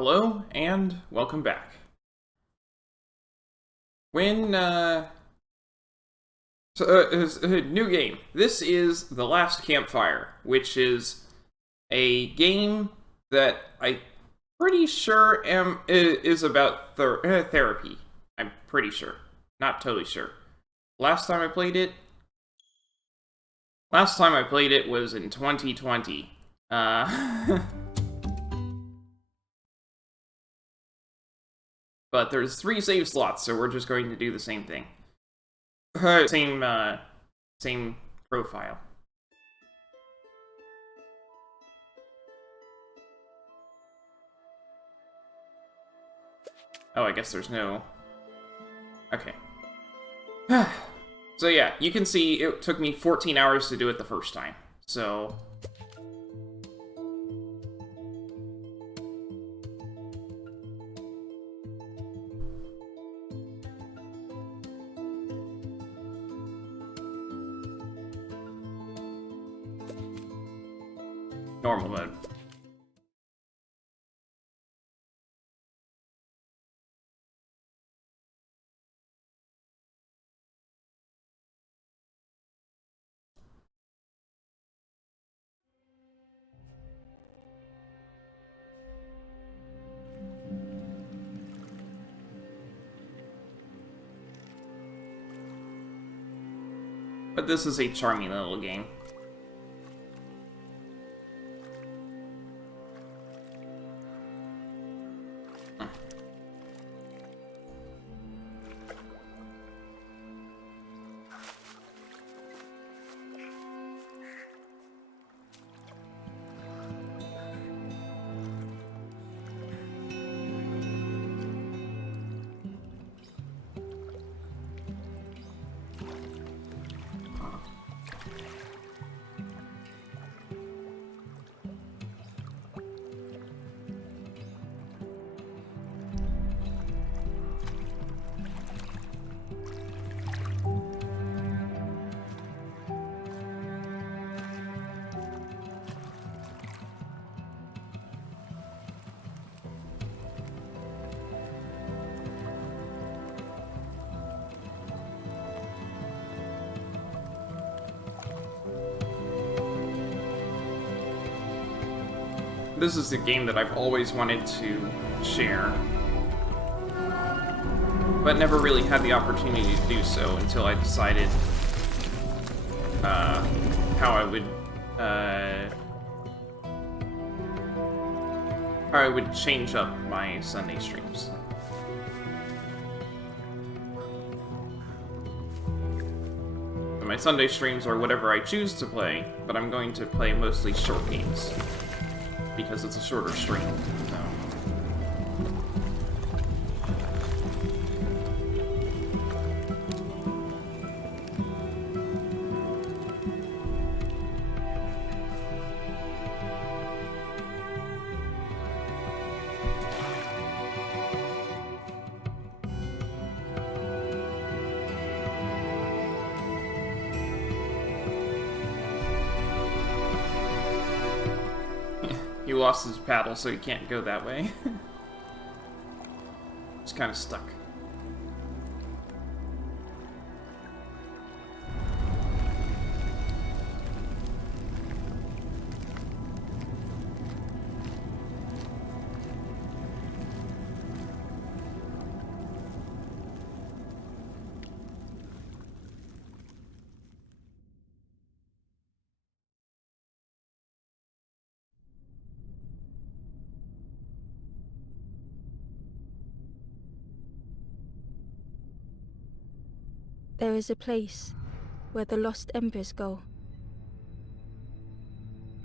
Hello, and welcome back. New game. This is The Last Campfire, which is a game that I'm pretty sure is about therapy. I'm pretty sure. Not totally sure. Last time I played it was in 2020. But there's 3 save slots, so we're just going to do the same thing. Same profile. Oh, I guess there's no... Okay. So yeah, you can see it took me 14 hours to do it the first time. So... normal mode. But this is a charming little game. This is a game that I've always wanted to share, but never really had the opportunity to do so until I decided how I would change up my Sunday streams. My Sunday streams are whatever I choose to play, but I'm going to play mostly short games, because it's a shorter stream, so... He lost his paddle, so he can't go that way. It's kind of stuck. There is a place where the lost embers go.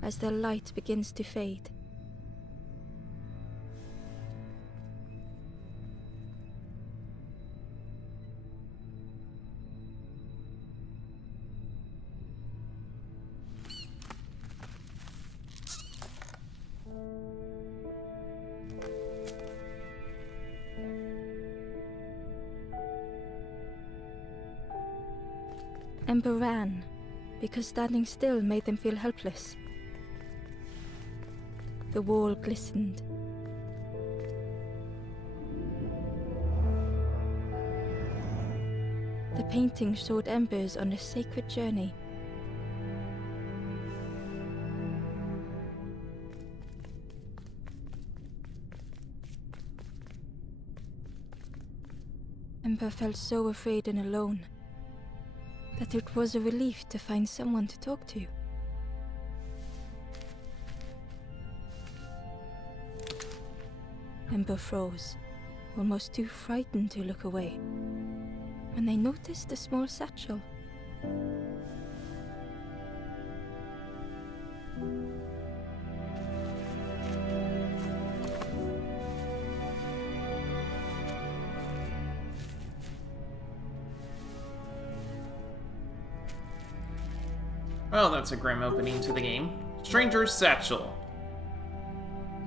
As their light begins to fade, Ember ran because standing still made them feel helpless. The wall glistened, The painting showed embers on a sacred journey. Ember felt so afraid and alone that it was a relief to find someone to talk to. Ember froze, almost too frightened to look away, when they noticed a small satchel. Well, that's a grim opening to the game. Stranger's Satchel.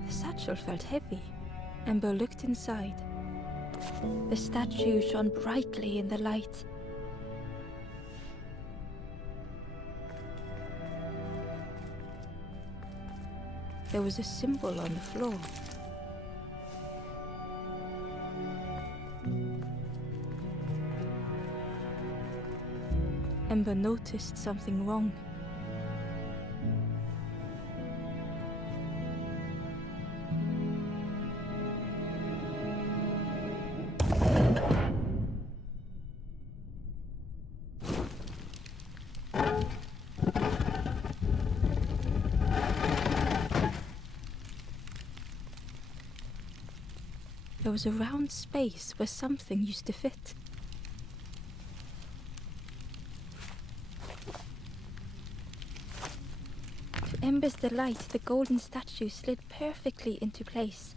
The satchel felt heavy. Ember looked inside. The statue shone brightly in the light. There was a symbol on the floor. Ember noticed something wrong. There was a round space where something used to fit. To Ember's delight, the golden statue slid perfectly into place.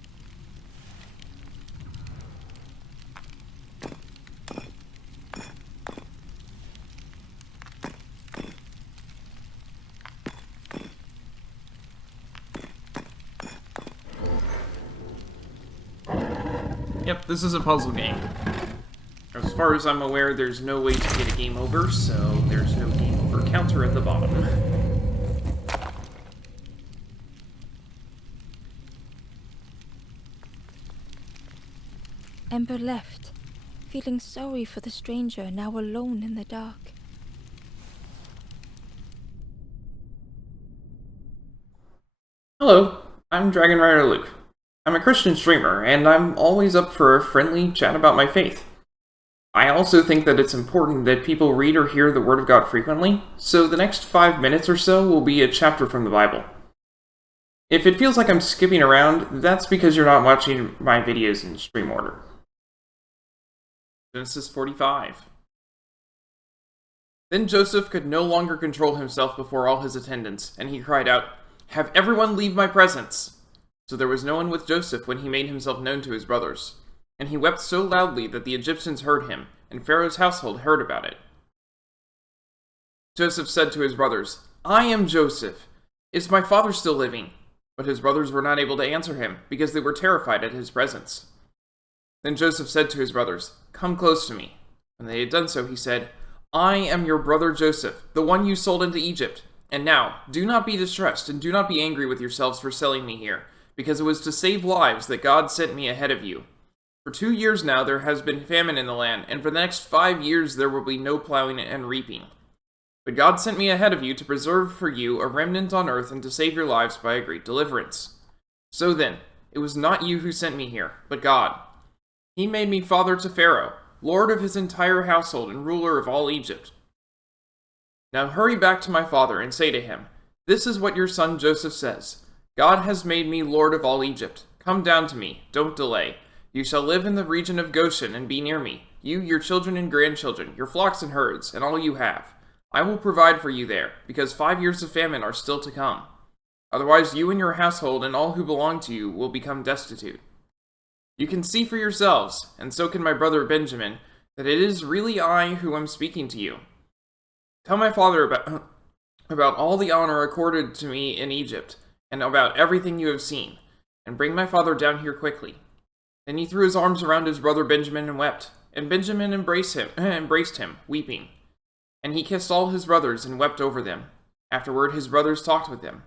Yep, this is a puzzle game. As far as I'm aware, there's no way to get a game over, so there's no game over counter at the bottom. Ember left, feeling sorry for the stranger now alone in the dark. Hello, I'm Dragon Rider Luke. I'm a Christian streamer, and I'm always up for a friendly chat about my faith. I also think that it's important that people read or hear the Word of God frequently, so the next 5 minutes or so will be a chapter from the Bible. If it feels like I'm skipping around, that's because you're not watching my videos in stream order. Genesis 45. Then Joseph could no longer control himself before all his attendants, and he cried out, "Have everyone leave my presence!" So there was no one with Joseph when he made himself known to his brothers. And he wept so loudly that the Egyptians heard him, and Pharaoh's household heard about it. Joseph said to his brothers, "I am Joseph. Is my father still living?" But his brothers were not able to answer him, because they were terrified at his presence. Then Joseph said to his brothers, "Come close to me." When they had done so, he said, "I am your brother Joseph, the one you sold into Egypt. And now, do not be distressed, and do not be angry with yourselves for selling me here, because it was to save lives that God sent me ahead of you. For 2 years now there has been famine in the land, and for the next 5 years there will be no plowing and reaping. But God sent me ahead of you to preserve for you a remnant on earth and to save your lives by a great deliverance. So then, it was not you who sent me here, but God. He made me father to Pharaoh, lord of his entire household and ruler of all Egypt. Now hurry back to my father and say to him, 'This is what your son Joseph says. God has made me lord of all Egypt. Come down to me, don't delay. You shall live in the region of Goshen and be near me, you, your children and grandchildren, your flocks and herds, and all you have. I will provide for you there, because 5 years of famine are still to come. Otherwise you and your household and all who belong to you will become destitute. You can see for yourselves, and so can my brother Benjamin, that it is really I who am speaking to you. Tell my father about all the honor accorded to me in Egypt, and about everything you have seen, and bring my father down here quickly." Then he threw his arms around his brother Benjamin and wept, and Benjamin embraced him, weeping. And he kissed all his brothers and wept over them. Afterward his brothers talked with him.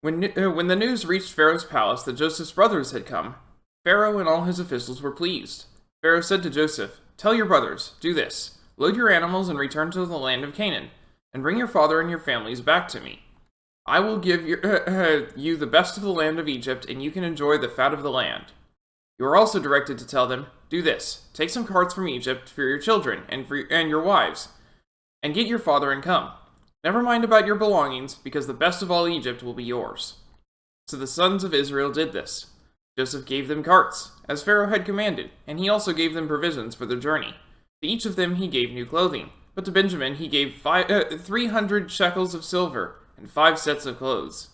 When the news reached Pharaoh's palace that Joseph's brothers had come, Pharaoh and all his officials were pleased. Pharaoh said to Joseph, Tell your brothers, do this. Load your animals and return to the land of Canaan, and bring your father and your families back to me. I will give you the best of the land of Egypt, and you can enjoy the fat of the land. You are also directed to tell them, do this. Take some carts from Egypt for your children and your wives, and get your father and come. Never mind about your belongings, because the best of all Egypt will be yours. So the sons of Israel did this. Joseph gave them carts, as Pharaoh had commanded, and he also gave them provisions for their journey. To each of them he gave new clothing, but to Benjamin he gave 300 shekels of silver and 5 sets of clothes.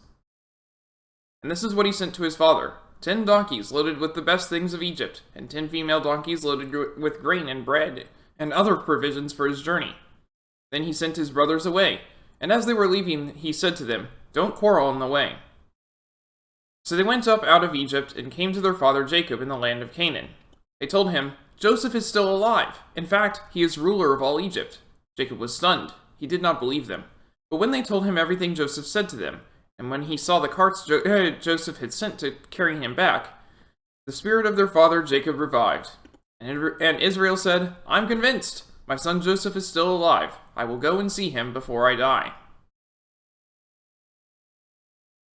And this is what he sent to his father: 10 donkeys loaded with the best things of Egypt, and 10 female donkeys loaded with grain and bread and other provisions for his journey. Then he sent his brothers away, and as they were leaving he said to them, don't quarrel on the way. So they went up out of Egypt and came to their father Jacob in the land of Canaan. They told him, Joseph is still alive. In fact, he is ruler of all Egypt. Jacob was stunned. He did not believe them. But when they told him everything Joseph said to them, and when he saw the carts Joseph had sent to carry him back, the spirit of their father Jacob revived. And Israel said, I'm convinced. My son Joseph is still alive. I will go and see him before I die.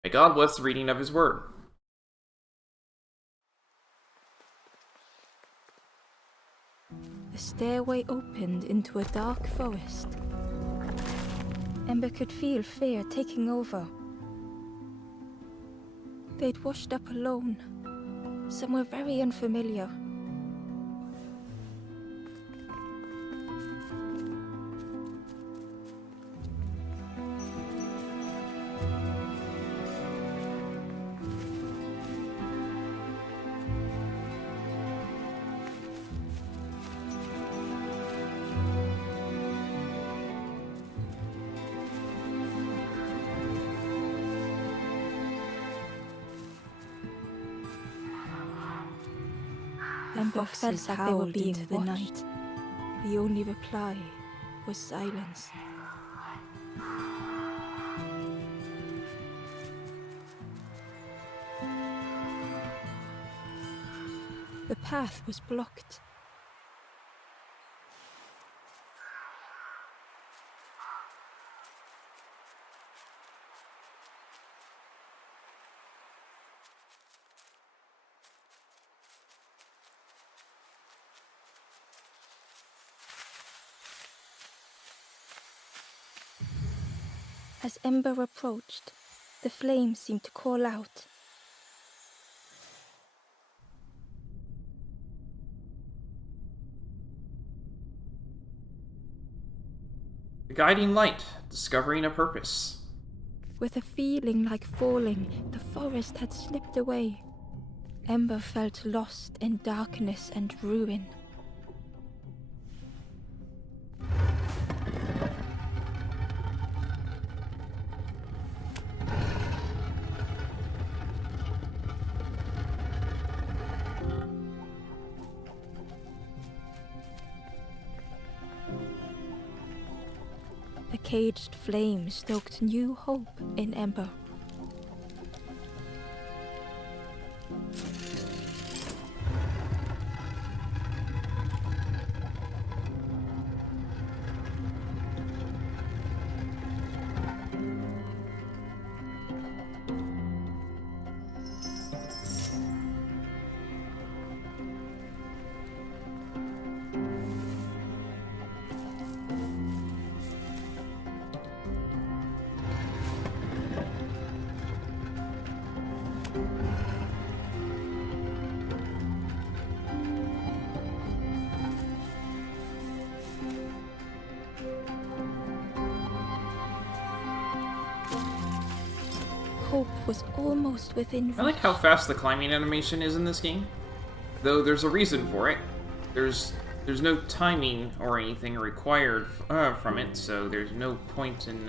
May God bless the reading of his word. The stairway opened into a dark forest. Ember could feel fear taking over. They'd washed up alone, somewhere very unfamiliar. Ember felt like they were being watched. The night. The only reply was silence. The path was blocked. As Ember approached, the flames seemed to call out. The guiding light, discovering a purpose. With a feeling like falling, the forest had slipped away. Ember felt lost in darkness and ruin. The caged flame stoked new hope in Ember. Hope was almost within reach. I like how fast the climbing animation is in this game. Though there's a reason for it. There's no timing or anything required from it, so there's no point in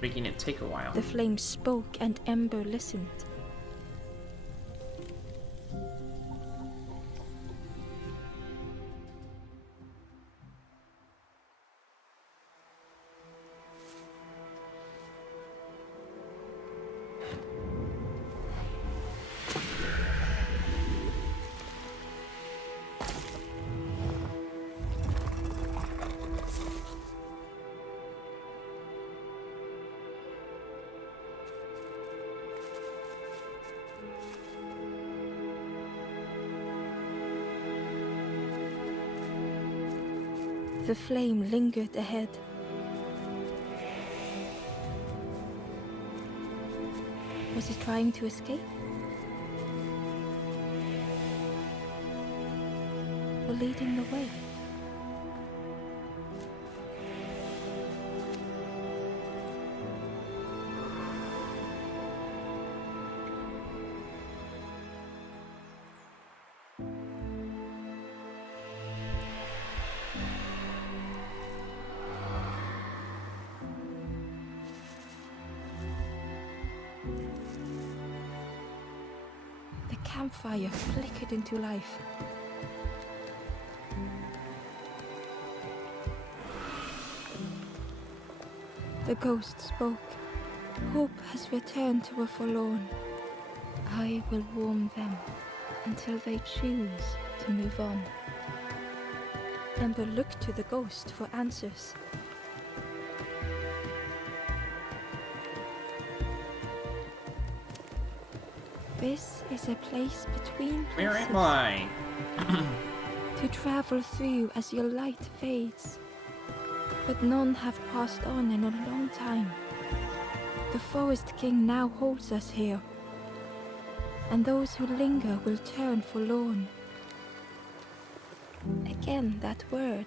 making it take a while. The flame spoke and Ember listened. The flame lingered ahead. Was it trying to escape? Or leading the way? The campfire flickered into life. The ghost spoke. Hope has returned to a forlorn. I will warm them until they choose to move on. Ember looked to the ghost for answers. This is a place between places. Where am I? To travel through as your light fades. But none have passed on in a long time. The Forest King now holds us here, and those who linger will turn forlorn. Again, that word,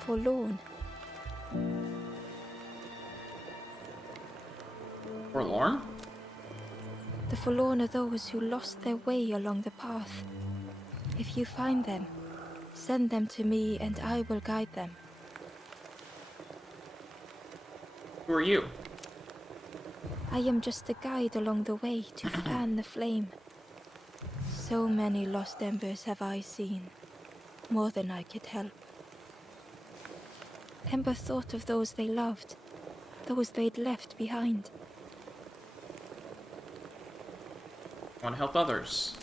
forlorn. Forlorn? The forlorn are those who lost their way along the path. If you find them, send them to me and I will guide them. Who are you? I am just a guide along the way to fan the flame. So many lost embers have I seen, more than I could help. Ember thought of those they loved, those they'd left behind. I want to help others.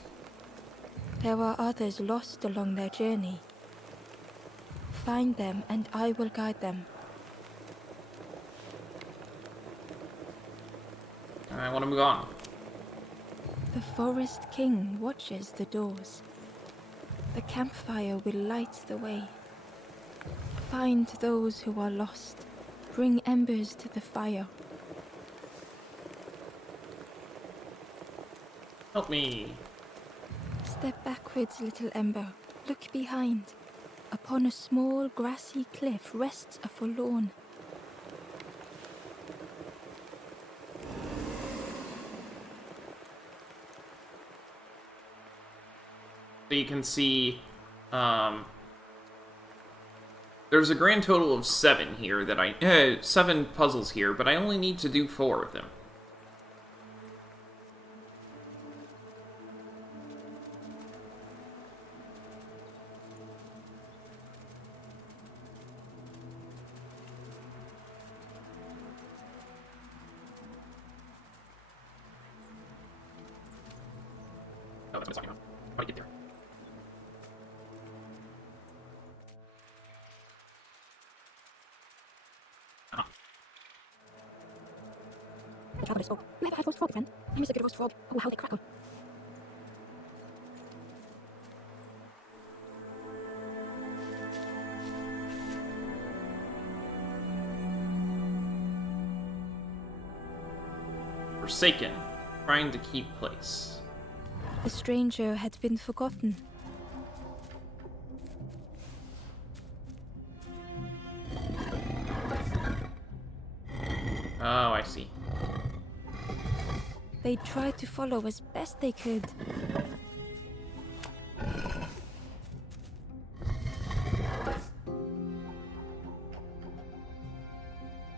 There are others lost along their journey. Find them and I will guide them. I want to move on. The Forest King watches the doors. The campfire will light the way. Find those who are lost. Bring embers to the fire. Help me. Step backwards, little Ember. Look behind. Upon a small grassy cliff rests a forlorn. So you can see, there's a grand total of 7 here that 7 puzzles here, but I only need to do 4 of them. Oh, that's what I'm talking about. How do I get there? The traveler spoke. You ever had roast frog, friend? I miss a good roast frog. Oh, how they crack 'em. Forsaken, trying to keep place. The stranger had been forgotten. Oh, I see. They tried to follow as best they could.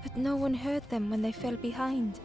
But no one heard them when they fell behind.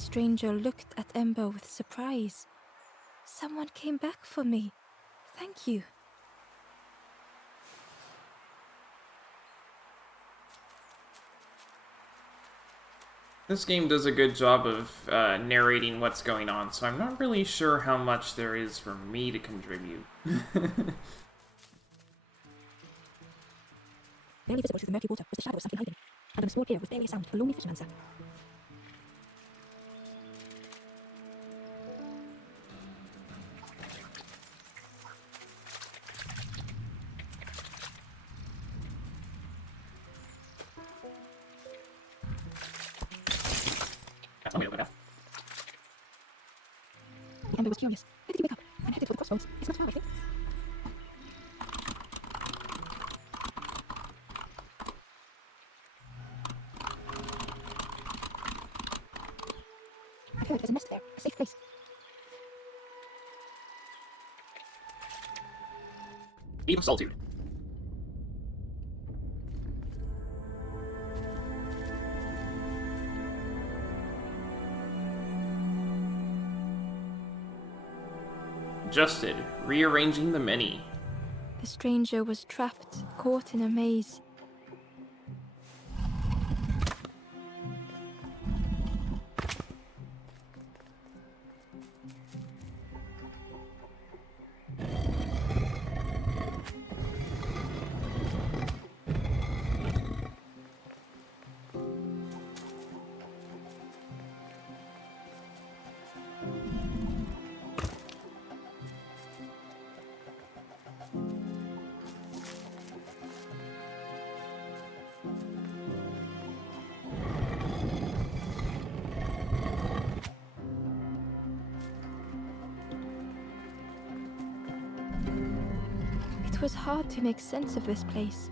stranger looked at Ember with surprise. Someone came back for me. Thank you. This game does a good job of narrating what's going on, so I'm not really sure how much there is for me to contribute. Barely visible through the murky water was the shadow of something hiding, and on a small pier with barely a sound, a lonely fisherman sat. That's one way to look at it. The Ember was curious. Where did he wake up? I'm headed for the crossroads. It's not far, I think. I've heard there's a nest there, a safe place. Eve of Solitude. Adjusted. Rearranging the many. The stranger was trapped, caught in a maze. It was hard to make sense of this place.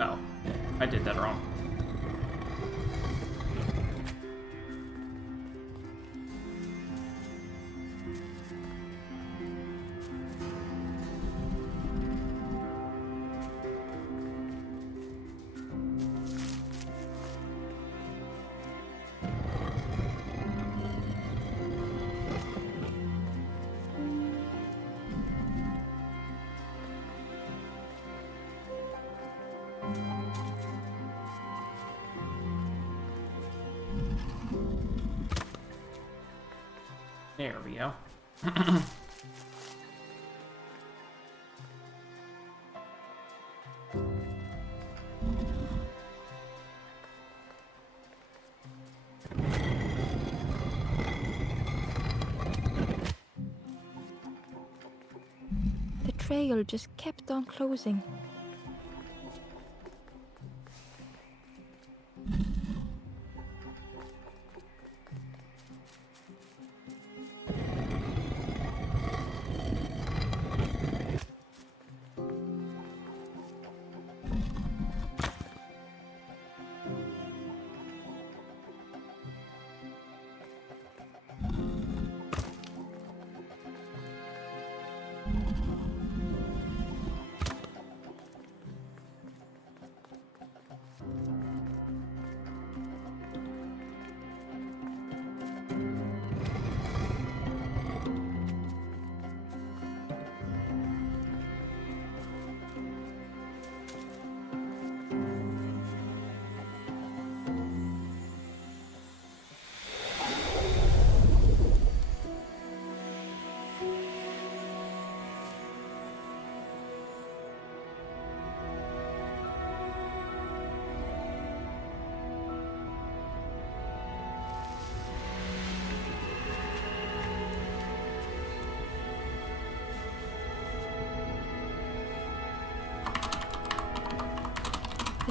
Oh, I did that wrong. There we go. The trail just kept on closing.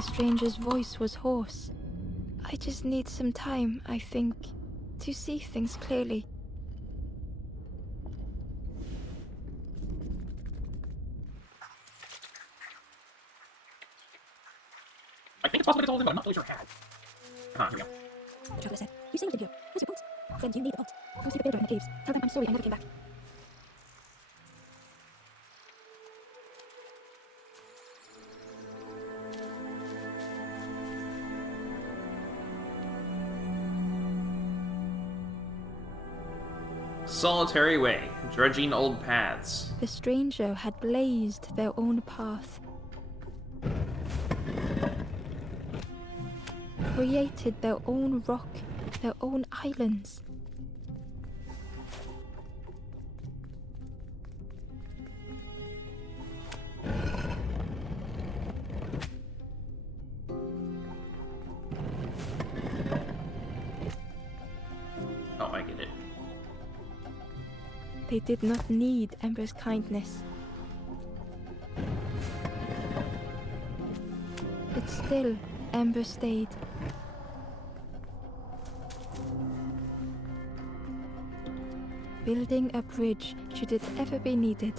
The stranger's voice was hoarse. I just need some time, I think, to see things clearly. I think it's possible to get all of them, but I'm not really sure how. Here we go. The traveler said, "You sailed in here. Where's your boat? Then you need the boat. Go see the builder in the caves. Tell them I'm sorry I never came back." Solitary way, dredging old paths. The stranger had blazed their own path, created their own rock, their own islands. Oh, I get it. They did not need Ember's kindness. But still, Ember stayed. Building a bridge should it ever be needed.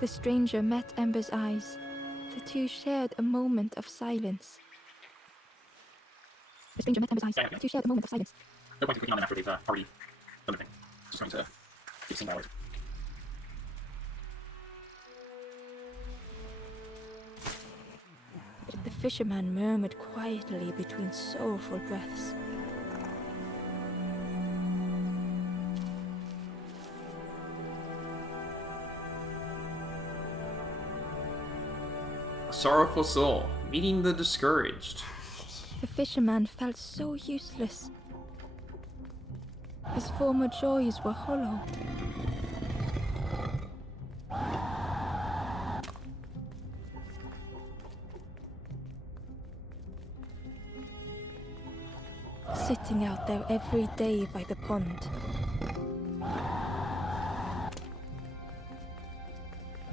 The stranger met Ember's eyes. The two shared a moment of silence. The stranger met Ember's eyes. Yeah. The two shared a moment of silence. No point in clicking on them after they've already done the thing. Just going to give some hours. The fisherman murmured quietly between sorrowful breaths. A sorrowful soul, meeting the discouraged. The fisherman felt so useless. His former joys were hollow. Sitting out there every day by the pond.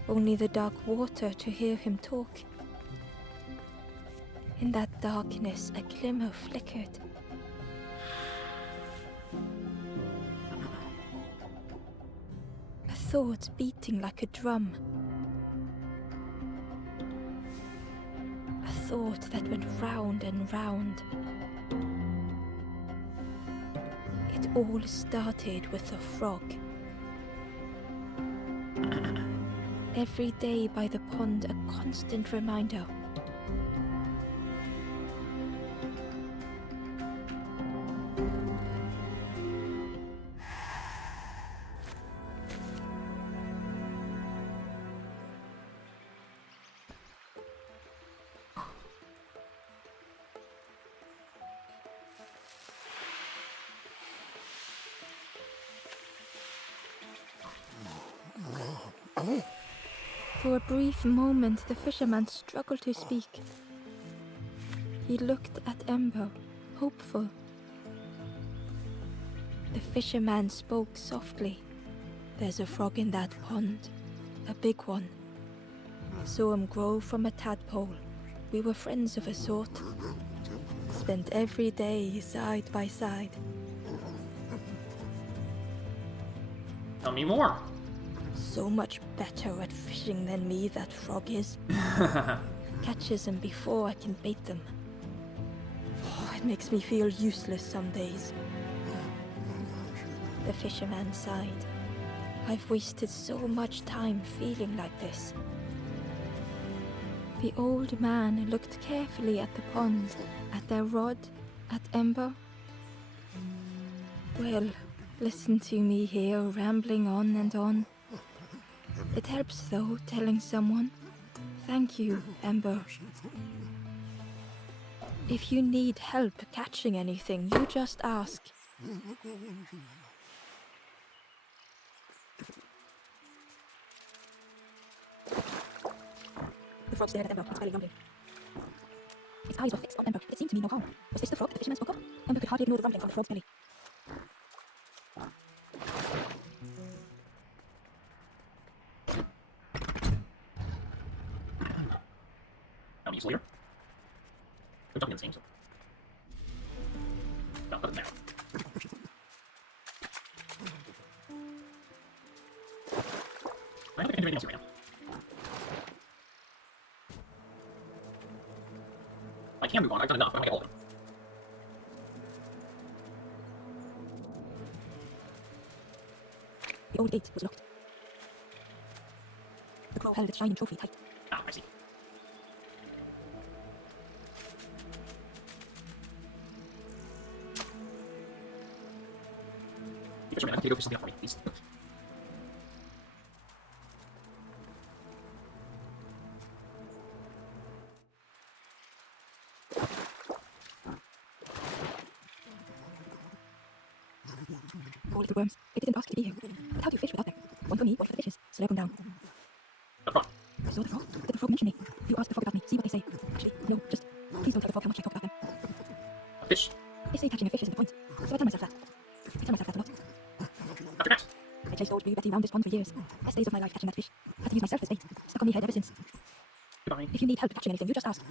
Only the dark water to hear him talk. In that darkness, a glimmer flickered. A thought beating like a drum. A thought that went round and round. It all started with a frog. Every day by the pond, a constant reminder. For a brief moment, the fisherman struggled to speak. He looked at Ember, hopeful. The fisherman spoke softly. "There's a frog in that pond, a big one. Saw him grow from a tadpole. We were friends of a sort. Spent every day side by side." Tell me more. So much better at fishing than me, that frog is. Catches them before I can bait them. Oh, it makes me feel useless some days. The fisherman sighed. I've wasted so much time feeling like this. The old man looked carefully at the pond, at their rod, at Ember. Well, listen to me here, rambling on and on. It helps, though, telling someone. Thank you, Ember. If you need help catching anything, you just ask. The frog stared at Ember, its belly rumbling. Its eyes were fixed on Ember. It seemed to mean no harm. Was this the frog the fisherman spoke of? Ember could hardly ignore the rumbling from the frog's belly. How many later? We're jumping in the same, so. No, nothing now. I don't think I can do anything else here right now. I can move on, I've done enough, but I'm gonna get all of them. The old gate was locked. The crow held its shining trophy tight. Ah, I see. You fisherman, I need you to go fish something up for me, please. Poor little worms. They didn't ask to be here. But how do you fish without them? One for me, one for the fishes. So let them down. The frog. I saw the frog. Did the frog mention me? You ask the frog about me. See what they say. Actually, no, just please don't tell the frog how much I talk about them. A fish. They say catching a fish isn't the point. So I tell myself that. I tell myself that a lot. After that. I chased old Blue Betty round this pond for years. Best days of my life catching that fish. Had to use myself as bait. Stuck on me head ever since. Goodbye. If you need help catching anything, you just ask.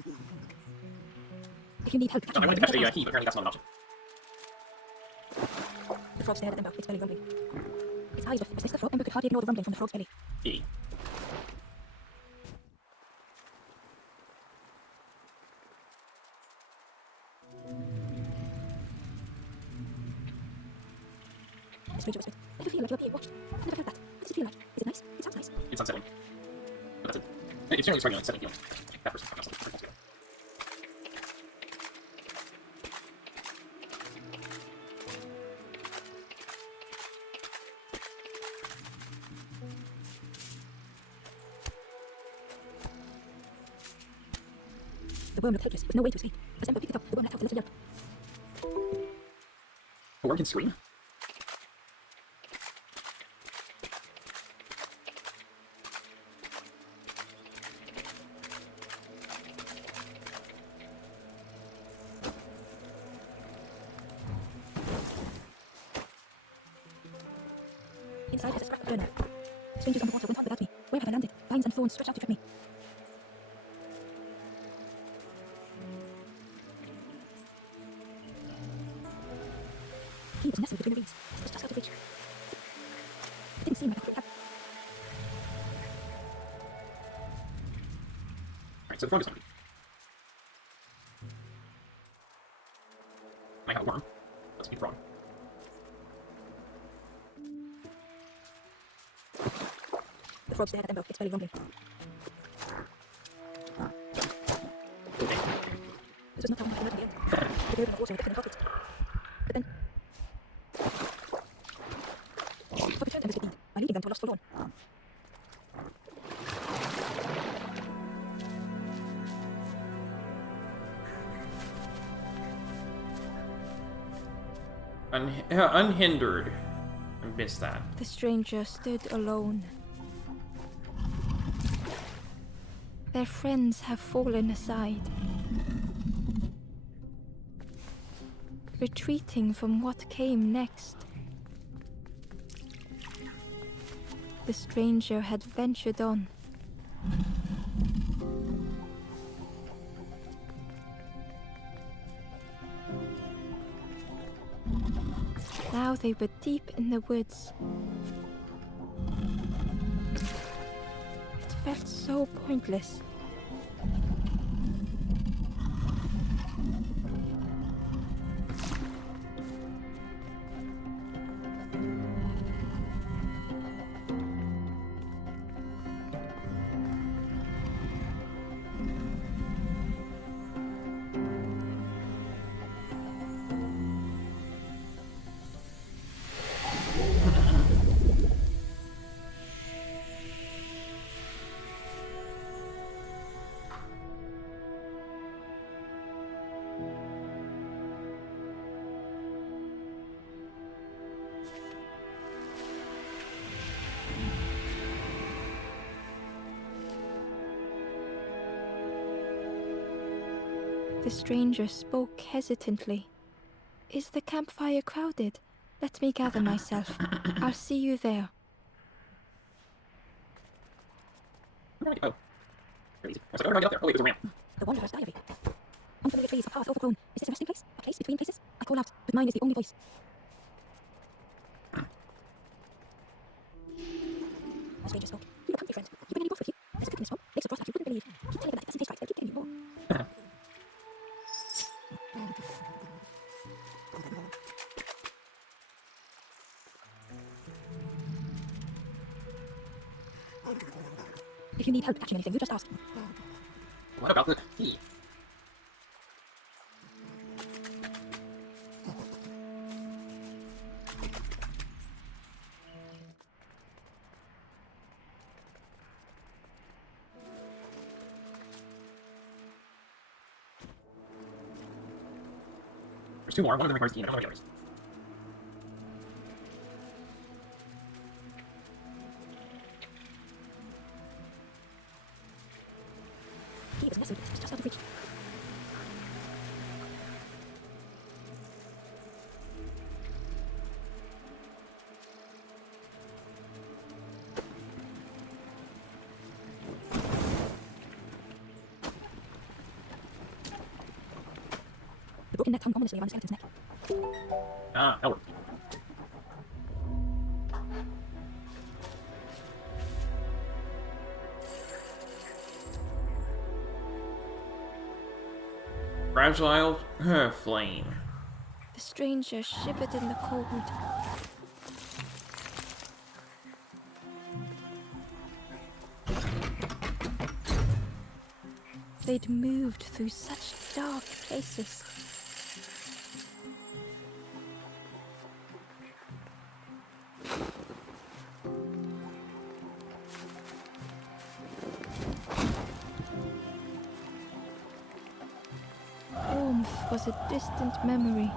If you need help No, catching I wanted to anything, catch you a just key, but apparently that's not an option. ask. The frog stared at Ember, its belly rumbling. Its eyes were... Was this the frog? Ember could hardly ignore the rumbling from the frog's belly. E. The stranger whispered, "Never feel like you're being watched. I never felt that. What does it feel like? Is it nice? It sounds nice." It's unsettling. But that's it. It's generally starting like setting feeling. That person's not necessarily very together. The worm looked helpless, with no way to escape. As Ember picked it up, the worm let out a little yelp. A worm can scream? Inside is a scrap of journal. Strangers on the water went on without me. Where have I landed? Vines and thorns stretch out to trip me. He was nestled between the reeds. It was just out of reach. It didn't seem like I could have. Alright, so the frog is hungry. I got a worm. Let's feed the frog. The frog stared at Ember, its belly rumbling. Okay. This was not how I imagined the end. The dirt and water were different in pockets. But then... the frog returned Ember's good deed by leading them to a lost forlorn. Unhindered. I missed that. The stranger stood alone. Their friends have fallen aside, retreating from what came next. The stranger had ventured on. Now they were deep in the woods. It felt so pointless. The stranger spoke hesitantly. Is the campfire crowded? Let me gather myself. I'll see you there. Oh. Very easy. I was like, oh, how do I get up there? Oh, wait, there's a ramp. The Wanderer's Diary. Unfamiliar trees, a path overgrown. Is this a resting place? A place between places? I call out, but mine is the only voice. The stranger spoke. You come, friend. You bring any broth with you? There's a cook in this home. Makes a broth like you wouldn't believe. Keep telling them that it doesn't taste right. They'll keep telling you more. If you need help catching anything, you just ask. What about the key? There's two more. One of them requires key, and I don't know the others. Key was nestled. It's just out of reach. The broken net hung ominously around the skeleton's neck. Ah, that'll work. Fragile flame. The stranger shivered in the cold. They'd moved through such dark places. Warmth was a distant memory,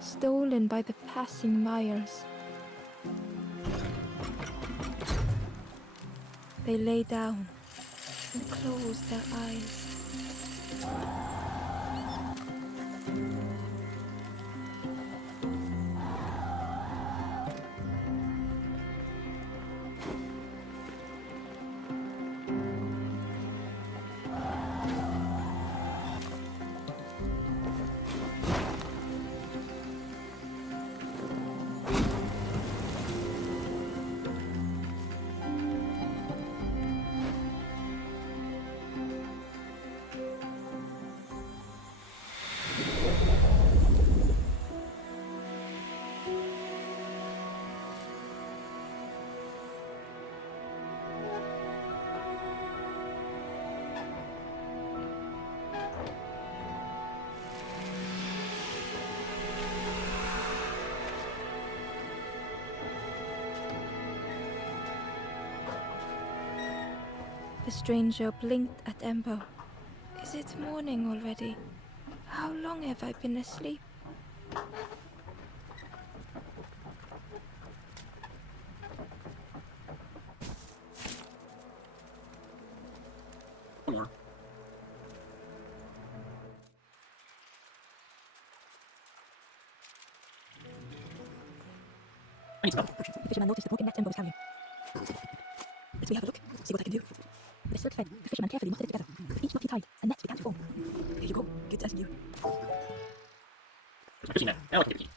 stolen by the passing miles. They lay down and closed their eyes. The stranger blinked at Ember. Is it morning already? How long have I been asleep? One more. I need some help. The fisherman noticed the broken net Ember was carrying. Let me have a look, see what I can do. With a silk thread, the fisherman carefully knotted it together. With each knot he tied, a net began to form. Here you go. Good as you. There's my fishing net. Now I can get a key.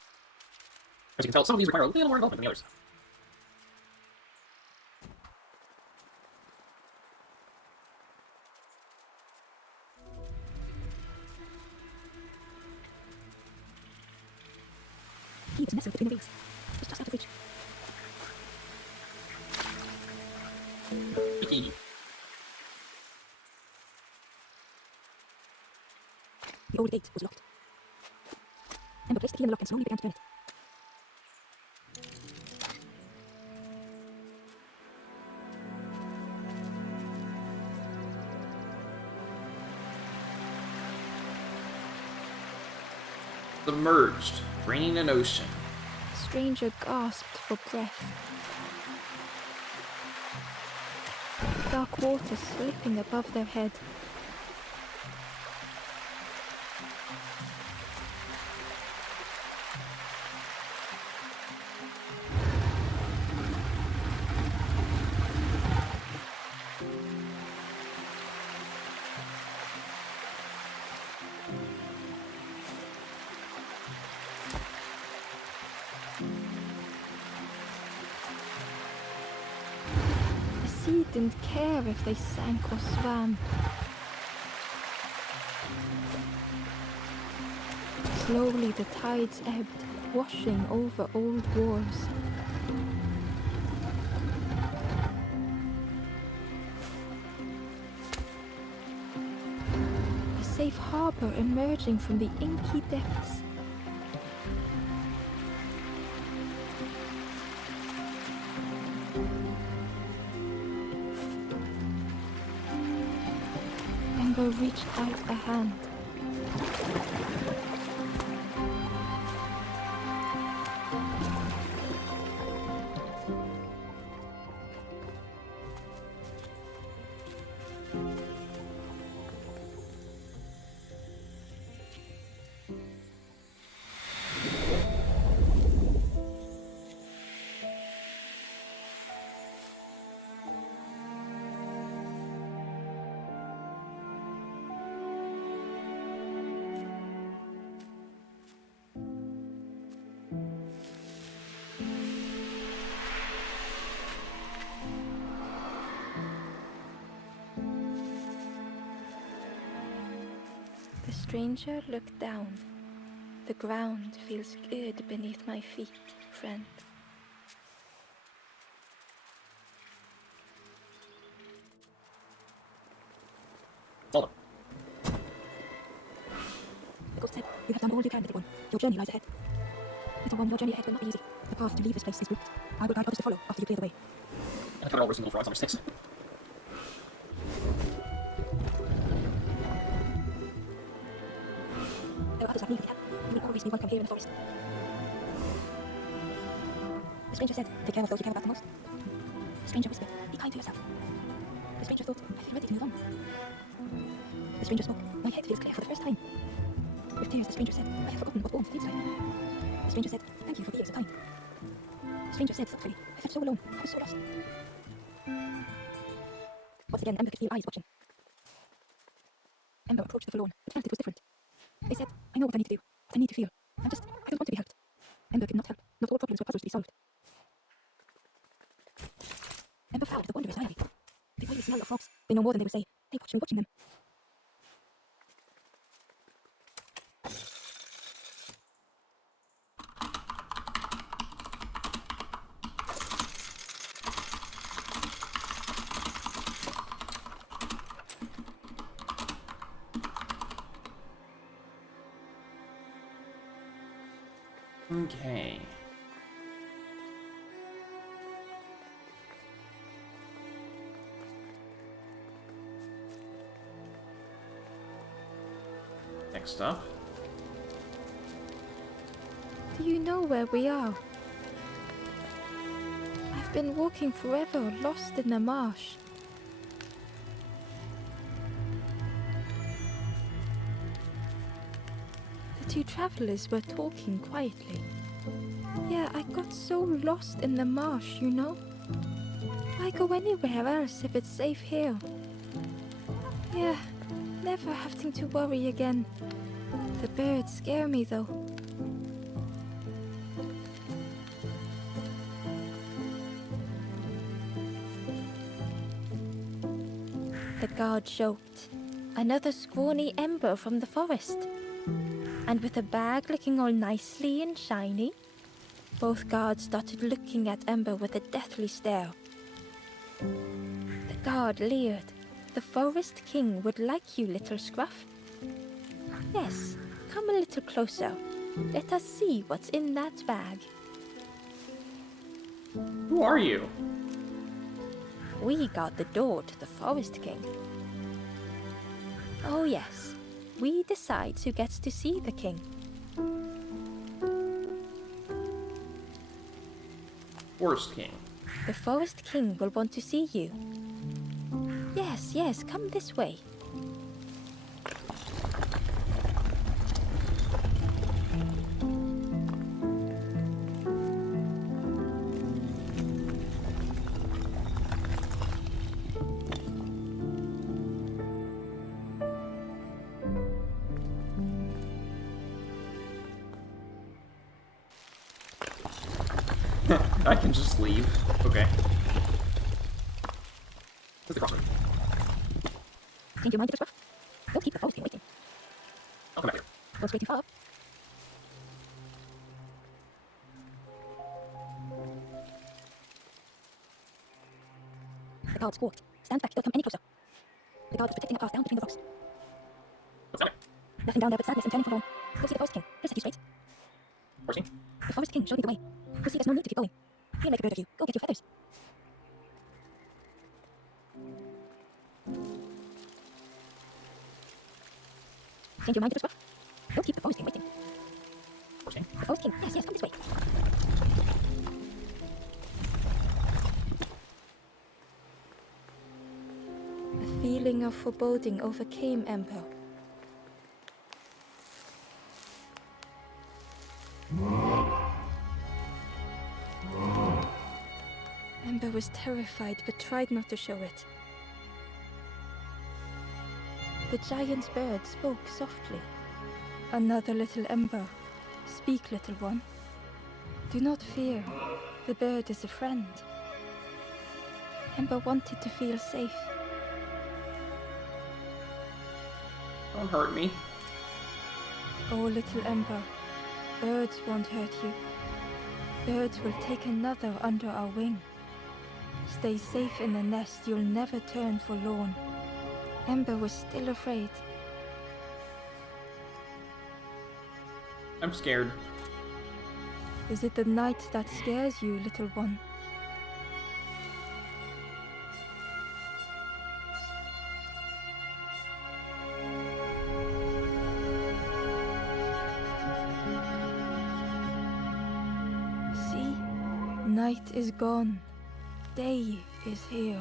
As you can tell, some of these require a little more involvement than the others. Key was nestled between the reeds. It's just out of reach. The key. The old gate was locked. Ember placed the key in the lock and slowly began to turn it. Submerged, draining an ocean. The stranger gasped for breath. Dark water slipping above their head. didn't care if they sank or swam. Slowly the tides ebbed, washing over old walls. A safe harbor emerging from the inky depths. Ember reached out a hand. The stranger looked down. The ground feels good beneath my feet, friend. It's all up. The ghost said, you have done all you can, little one. Your journey lies ahead. Little one, your journey ahead will not be easy. The path to leave this place is booked. I will guide others to follow after you clear the way. I covered all risks and little frogs on their sticks. There are others like me who can. You will always be welcome here in the forest. The stranger said, take care of those you care about the most. The stranger whispered, be kind to yourself. The stranger thought, I feel ready to move on. The stranger spoke, my head feels clear for the first time. With tears, the stranger said, I have forgotten what warmth feels like. The stranger said, thank you for being so kind. The stranger said thoughtfully, I felt so alone, I was so lost. Once again, Ember could feel eyes watching. Ember approached the forlorn, but felt it was different. They said, I know what I need to do, what I need to feel. I don't want to be helped. Ember could not help. Not all problems were puzzles to be solved. Ember found the wanderers finally. The oily smell of frogs. They know more than they will say. They watch me watching them. Okay. Next up. Do you know where we are? I've been walking forever, lost in the marsh. The two travelers were talking quietly. Yeah, I got so lost in the marsh, you know? Why go anywhere else if it's safe here? Yeah, never having to worry again. The birds scare me though. The guard joked. Another scrawny Ember from the forest. And with a bag looking all nicely and shiny, both guards started looking at Ember with a deathly stare. The guard leered. The Forest King would like you, little scruff. Yes, come a little closer. Let us see what's in that bag. Who are you? We guard the door to the Forest King. Oh yes, we decide who gets to see the king. Forest King. The Forest King will want to see you. Yes, come this way. I can just leave. Okay. This is the crossroad. Change your mind to the scruff. Don't keep the forest king waiting. I'll come back here. Go straight too far. The guard squawked. Stand back, don't come any closer. The guard was protecting a path down between the rocks. What's down there? Nothing down there but sadness and turning forlorn. Go see the forest king. He'll set you straight. Forest king? The forest king showed me the way. Go see, there's no need to keep going. He'll make a bird of you. Go get your feathers. Change your mind to the scruff. Don't keep the forest king waiting. Forest king? The forest king. Yes, come this way. A feeling of foreboding overcame Ember. Ember was terrified but tried not to show it. The giant bird spoke softly. Another little Ember. Speak, little one. Do not fear. The bird is a friend. Ember wanted to feel safe. Don't hurt me. Oh, little Ember. Birds won't hurt you. Birds will take another under our wing. Stay safe in the nest, you'll never turn forlorn. Ember was still afraid. I'm scared. Is it the night that scares you, little one? See, night is gone. Day is here.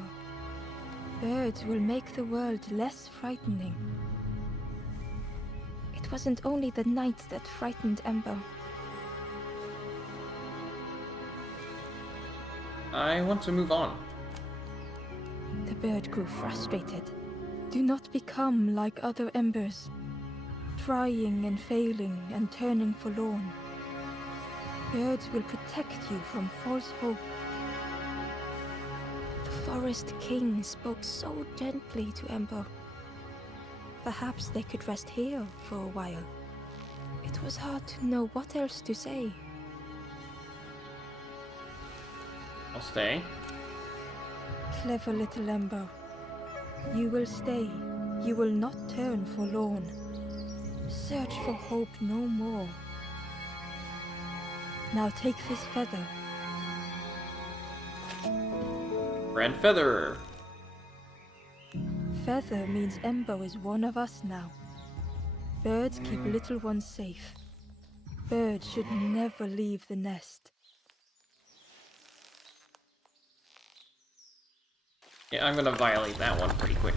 Birds will make the world less frightening. It wasn't only the night that frightened Ember. I want to move on. The bird grew frustrated. Do not become like other embers, trying and failing and turning forlorn. Birds will protect you from false hope. The Forest King spoke so gently to Ember. Perhaps they could rest here for a while. It was hard to know what else to say. I'll stay. Clever little Ember. You will stay. You will not turn forlorn. Search for hope no more. Now take this feather. Red feather. Feather means Ember is one of us now. Birds keep little ones safe. Birds should never leave the nest. Yeah, I'm gonna violate that one pretty quick.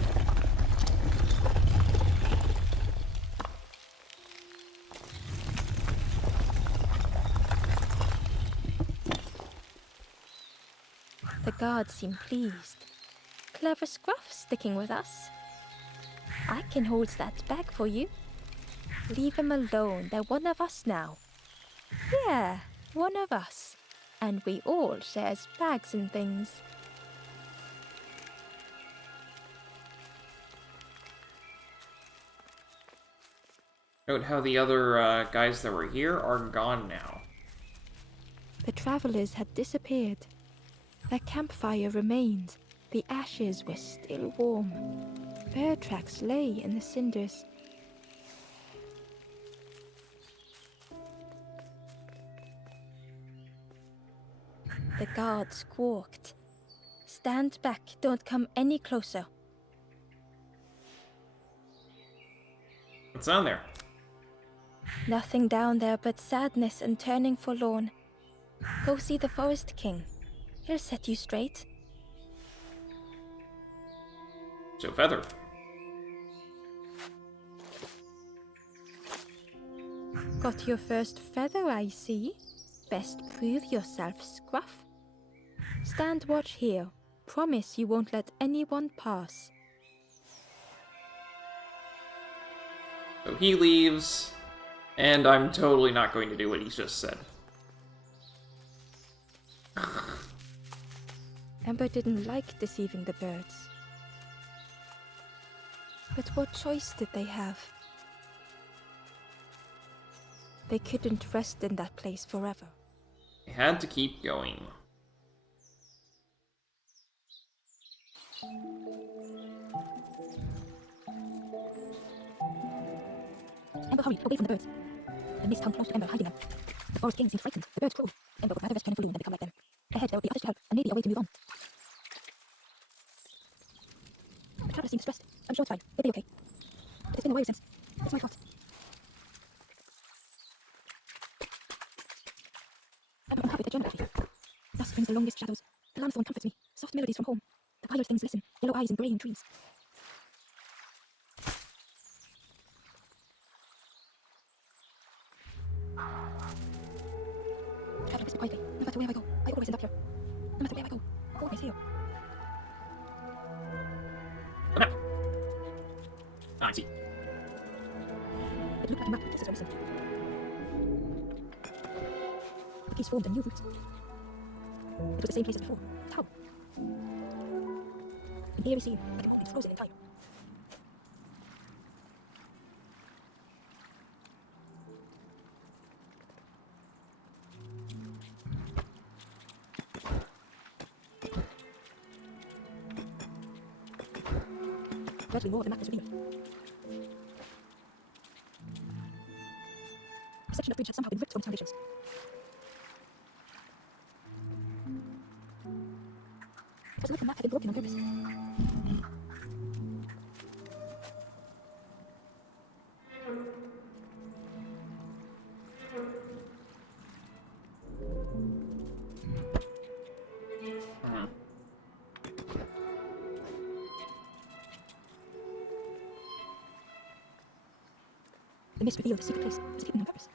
The guards seem pleased. Clever Scruff sticking with us. I can hold that bag for you. Leave him alone, they're one of us now. Yeah, one of us. And we all shares bags and things. Note how the other guys that were here are gone now. The travelers had disappeared. Their campfire remained. The ashes were still warm. Bird tracks lay in the cinders. The guard squawked. Stand back, don't come any closer. What's down there? Nothing down there but sadness and turning forlorn. Go see the Forest King. He'll set you straight. So feather. Got your first feather, I see. Best prove yourself, Scruff. Stand watch here. Promise you won't let anyone pass. So he leaves, and I'm totally not going to do what he's just said. Ember didn't like deceiving the birds. But what choice did they have? They couldn't rest in that place forever. They had to keep going. Ember, hurry, away from the birds. The mist hung close to Ember, hiding them. The forest king seemed frightened. The birds crow. Ember would rather rest Ken and Floon than become like them. Ahead, there would be others to help, and maybe a way to move on. The traveler seemed stressed. I'm sure it's fine. It'll be okay. It's been a while since. It's my fault. I'm happy to journal with you. Dusk brings the longest shadows. The Lanthorn comforts me. Soft melodies from home. The wild things listen. Yellow eyes and greying trees. Traveler whispered quietly. No matter where I go, I always end up here. No matter where I go, always here. The map. Ah, I see. It looked like a map just as I listened. The piece formed a new route. It was the same place as before. How? An eerie scene, like a moment frozen in time. Gradually more of the map was revealed. A section of bridge had somehow been ripped from its foundations. It was as if the map had been broken on purpose. The mist revealed a secret place. It was hidden on purpose.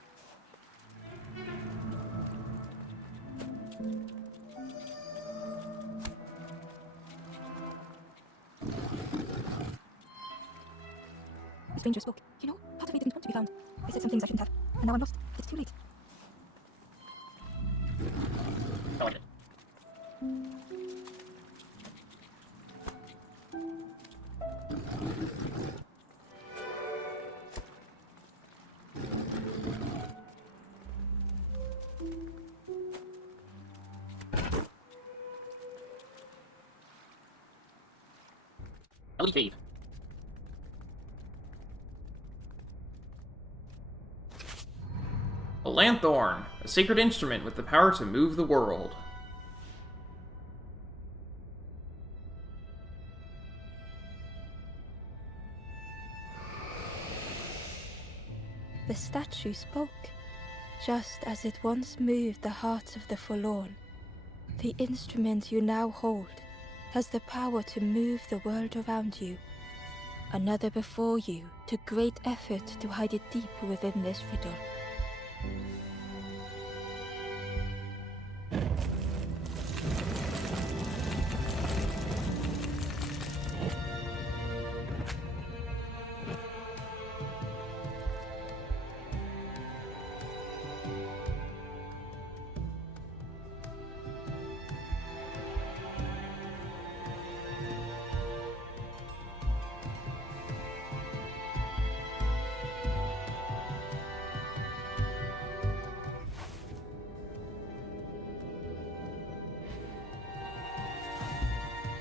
The stranger spoke. You know, part of me didn't want to be found. I said some things I shouldn't have, and now I'm lost. It's too late. I like it. Ellie Cave. A Lanthorn, a sacred instrument with the power to move the world. The statue spoke, just as it once moved the hearts of the forlorn. The instrument you now hold has the power to move the world around you. Another before you took great effort to hide it deep within this riddle.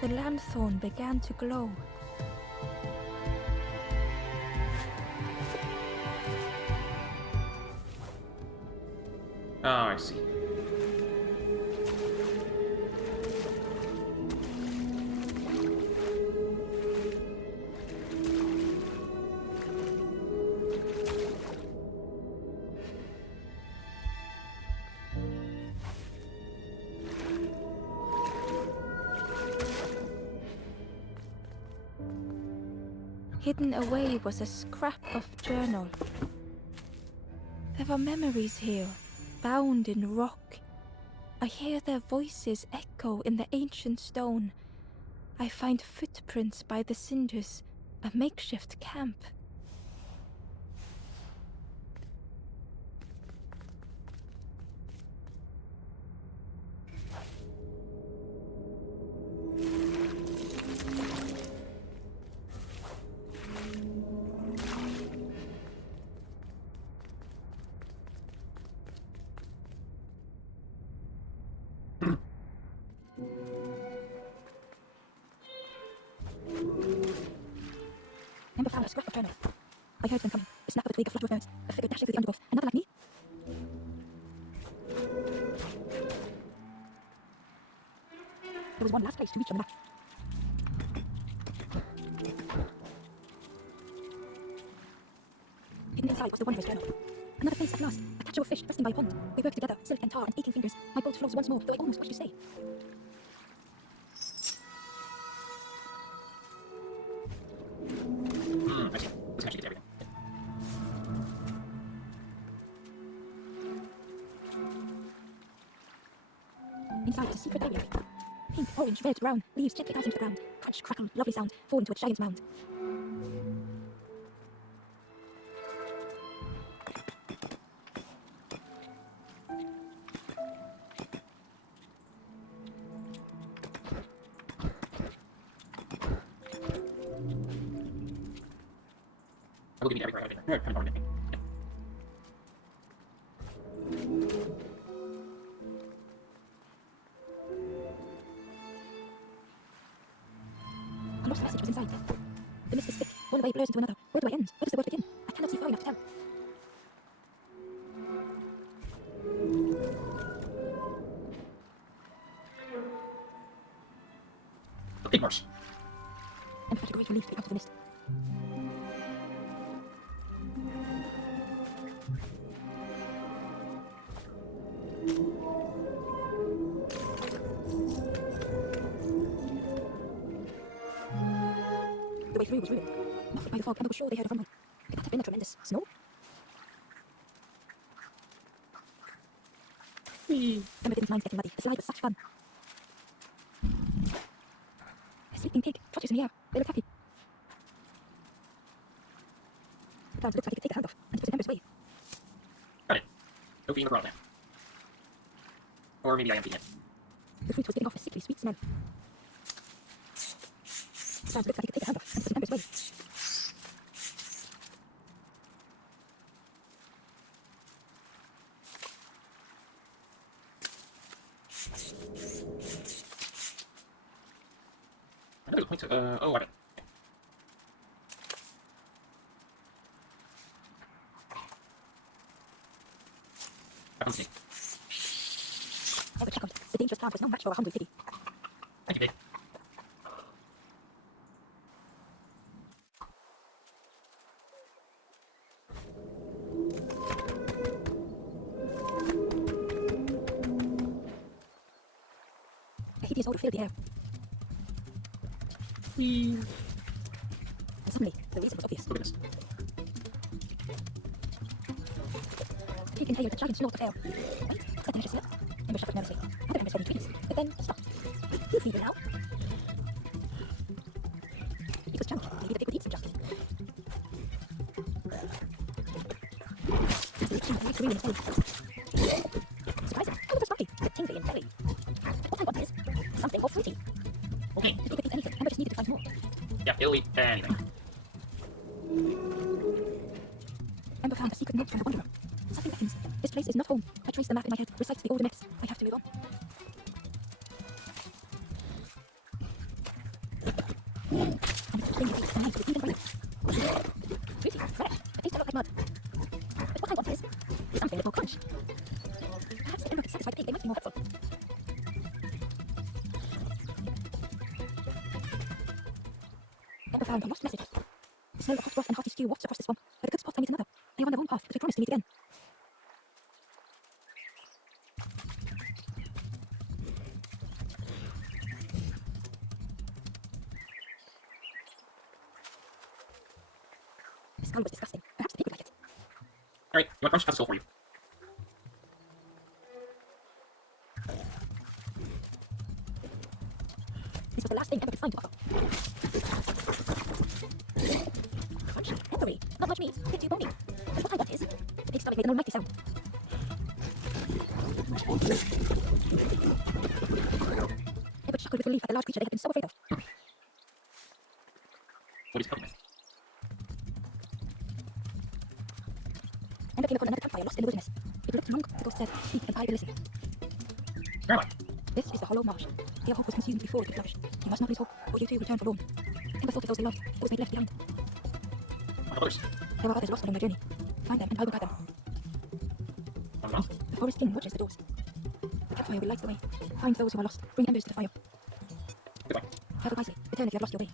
The lanthorn began to glow. Oh, I see. Hidden away was a scrap of journal. There are memories here, bound in rock. I hear their voices echo in the ancient stone. I find footprints by the cinders, a makeshift camp. Ember found a scrap of journal. I heard them coming. The snap of a twig, a flutter of birds, a figure dashing through the undergrowth. Another like me? There was one last place to reach on the map. Hidden inside was the Wanderer's journal. Another place at last. A catcher of fish resting by a pond. We work together, silk and tar and aching fingers. My boat flows once more, though I almost wish to stay. I see. This actually gets everything. Inside is a secret area. Pink, orange, red, brown, leaves gently down into the ground. Crunch, crackle, lovely sound, fall into a giant's mound. I will give you everything right out there. No, I'm A lost message was inside. The mist is thick. One way blurs into another. Where do I end? Where does the word begin? I cannot see far enough to tell. Big Marsh. Ember felt a great relief to be out of the mist. The way through was ruined. Muffled by the fog, Ember was sure they heard a rumble. It had been a tremendous snow. Ember didn't mind getting muddy. The slide was such fun. A sleeping pig, trudges in the air. They look happy. The plant looked like it could take a hand off, and it was in Ember's way. Got it. No feeding the crowd now. Or maybe I am feeding it. The fruit was giving off a sickly sweet smell. The plant looked like it could take a hand off, and it was in Ember's way. I know there's a point to, oh, I bet. That comes to me. Ember chuckled. The dangerous plant was no match for a hungry piggy. Thank you, Dave. A hideous odor filled the air. And suddenly, the reason was obvious. Oh, goodness. The pig inhaled a giant snort of air. Wait, what's that delicious smell? Ember shuffled nervously. Other Ember's very twigs, but then stopped. You feed me now? It was junk. Maybe the pig would eat some junk. The itching and green in his belly. Surprising. How was sparky, but tingly in belly. What I want is something more fruity. Okay. The pig would eat anything. Ember just needed to find more. Yeah, it'll eat anything. Ember found a secret note from the Wanderer. Something beckons. This place is not home. I trace the map in my head, recite the older myths. I have to move on. And it's plain to see, and even brighter. Fruity, fresh, it tastes a lot like mud. But what I want is something with more crunch. Perhaps if Ember could satisfy the pig, they might be more helpful. Ember found a lost message. The smell of hot broth and hearty stew wafts across the swamp, but a good spot to meet another. They are on their own path, but they promise to meet again. The skull was disgusting. Perhaps the pig would like it. Alright, you want crunch? That's a soul for you. This was the last thing Ember could find to offer. Crunchy, peppery, not much meat, bit too bony. But what I want is, the pig's stomach made an almighty sound. Ember chuckled with relief at the large creature they had been so afraid of. What is cooking with? Ember came upon another campfire lost in the wilderness. It looked long, the ghost said, speak and I will listen. Where am I? This is the hollow marsh. Their hope was consumed before it could flourish. You must not lose hope, or you too return forlorn. Ember thought of those they loved, those they'd left behind. Others. There are others lost along their journey. Find them and I will guide them. On the run. The Forest King watches the doors. The campfire will light the way. Find those who are lost. Bring embers to the fire. Goodbye. Travel wisely. Return if you have lost your way.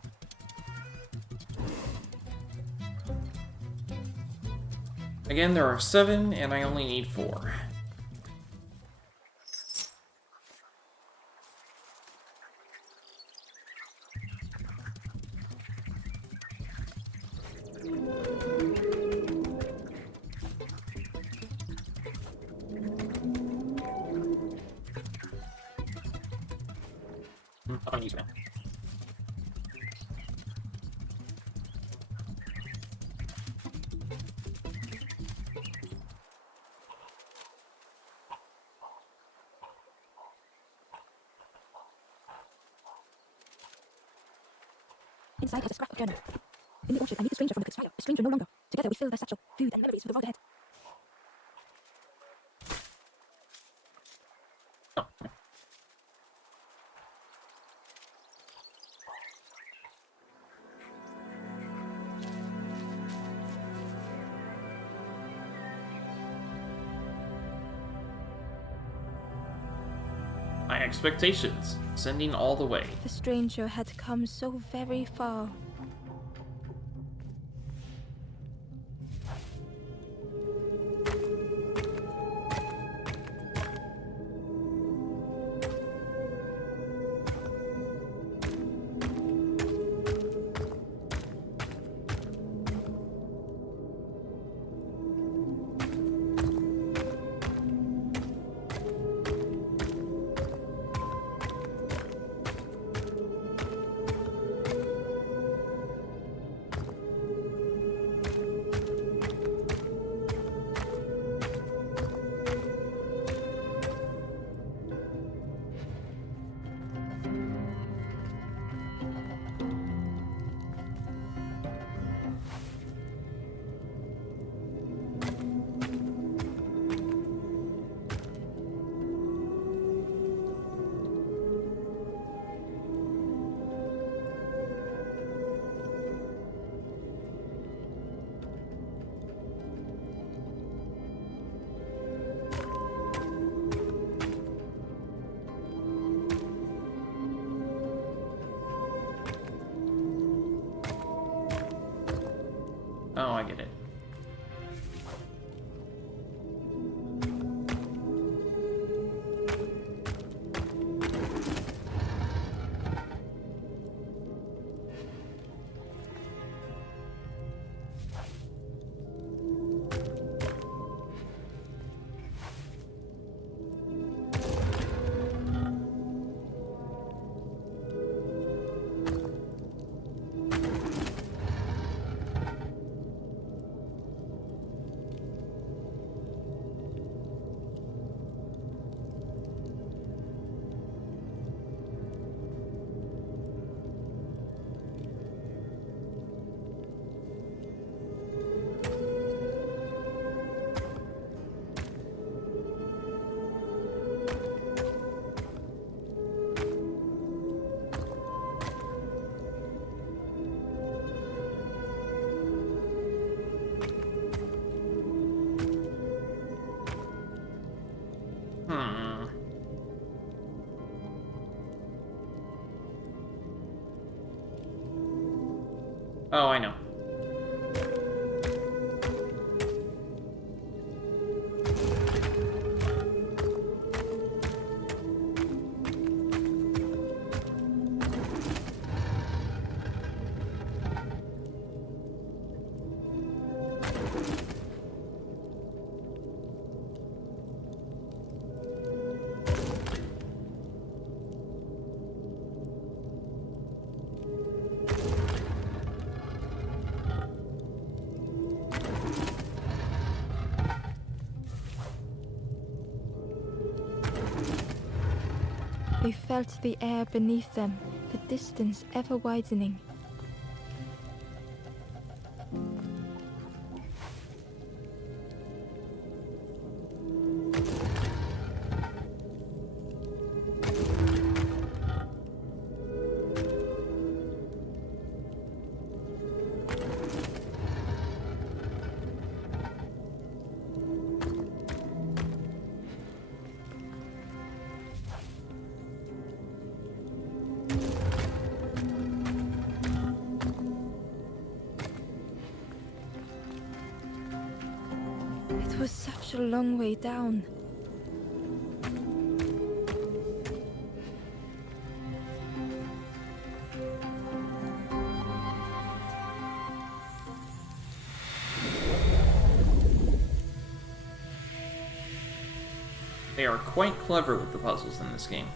Again, there are 7, and I only need 4. Up on user now. Inside is a scrap of journal. In the orchard, I meet a stranger from the Campfire. A stranger no longer. Together we fill their satchel. Food and memories for the road ahead. Oh, okay. My expectations, ascending all the way. The stranger had come so very far. Oh, I get it. Oh, I know. They felt the air beneath them, the distance ever widening. was such a long way down. They are quite clever with the puzzles in this game.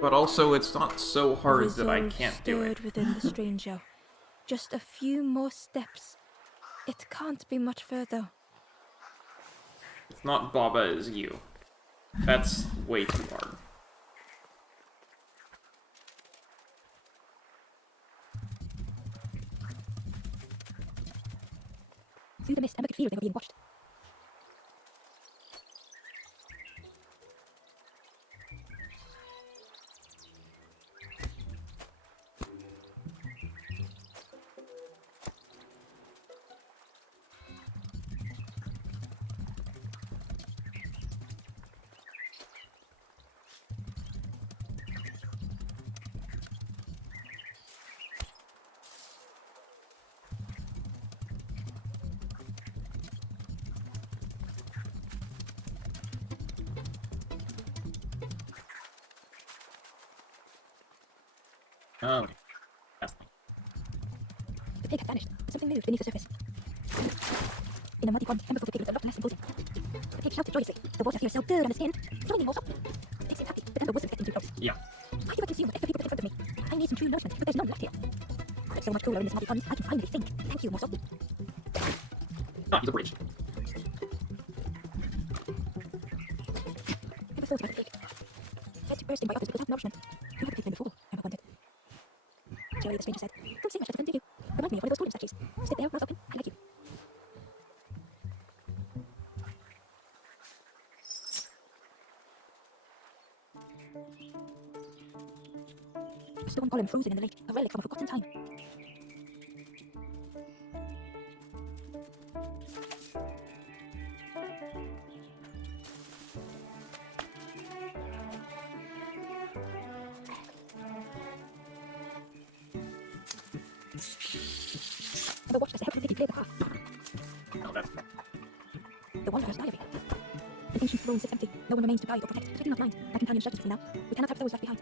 But also, it's not so hard that I Resolve can't do it. stirred within the stranger. Just a few more steps. It can't be much further. It's not Baba is you. That's way too hard. Through the mist, Emma could feel they were being watched. Oh, okay. That's fine. The pig had vanished, but something moved beneath the surface. In a muddy pond, Emma thought the pig looked a lot less imposing. The pig shouted joyously. The water feels so good on the skin. Throw me more salt. The pig seemed happy, but Emma wasn't getting too close. Yeah. Why do I consume whatever people put in front of me? I need some true nourishment, but there's none left here. It's so much cooler in this muddy pond, I can finally think. Thank you, morsel. Ah, he's a bridge. Emma thought about the pig. Fed to bursting by others without nourishment. Who had the pig been before? Emma wondered. Jerry, the stranger said, don't say much, gentlemen, do you? Remind me of one of those golden statues. Sit there, mouth open, I like you. A stone golem frozen in the lake, a relic from a forgotten time. Emma watched as the helpful lady cleared the path. Oh, that's... The wanderers lie everywhere. An ancient throne sits empty. No one remains to guide or protect. But I do not mind. My companion shelters with me now. We cannot have those left behind.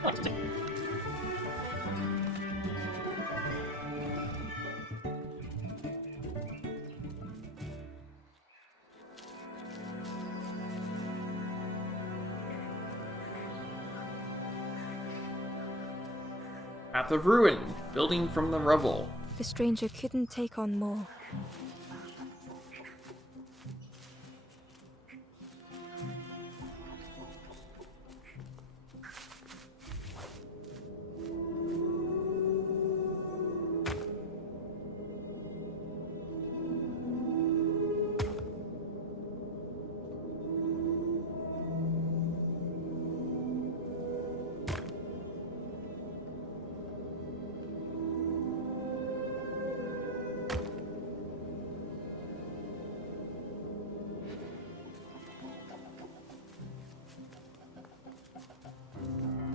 I like to take. Path of Ruin, building from the rubble. The stranger couldn't take on more.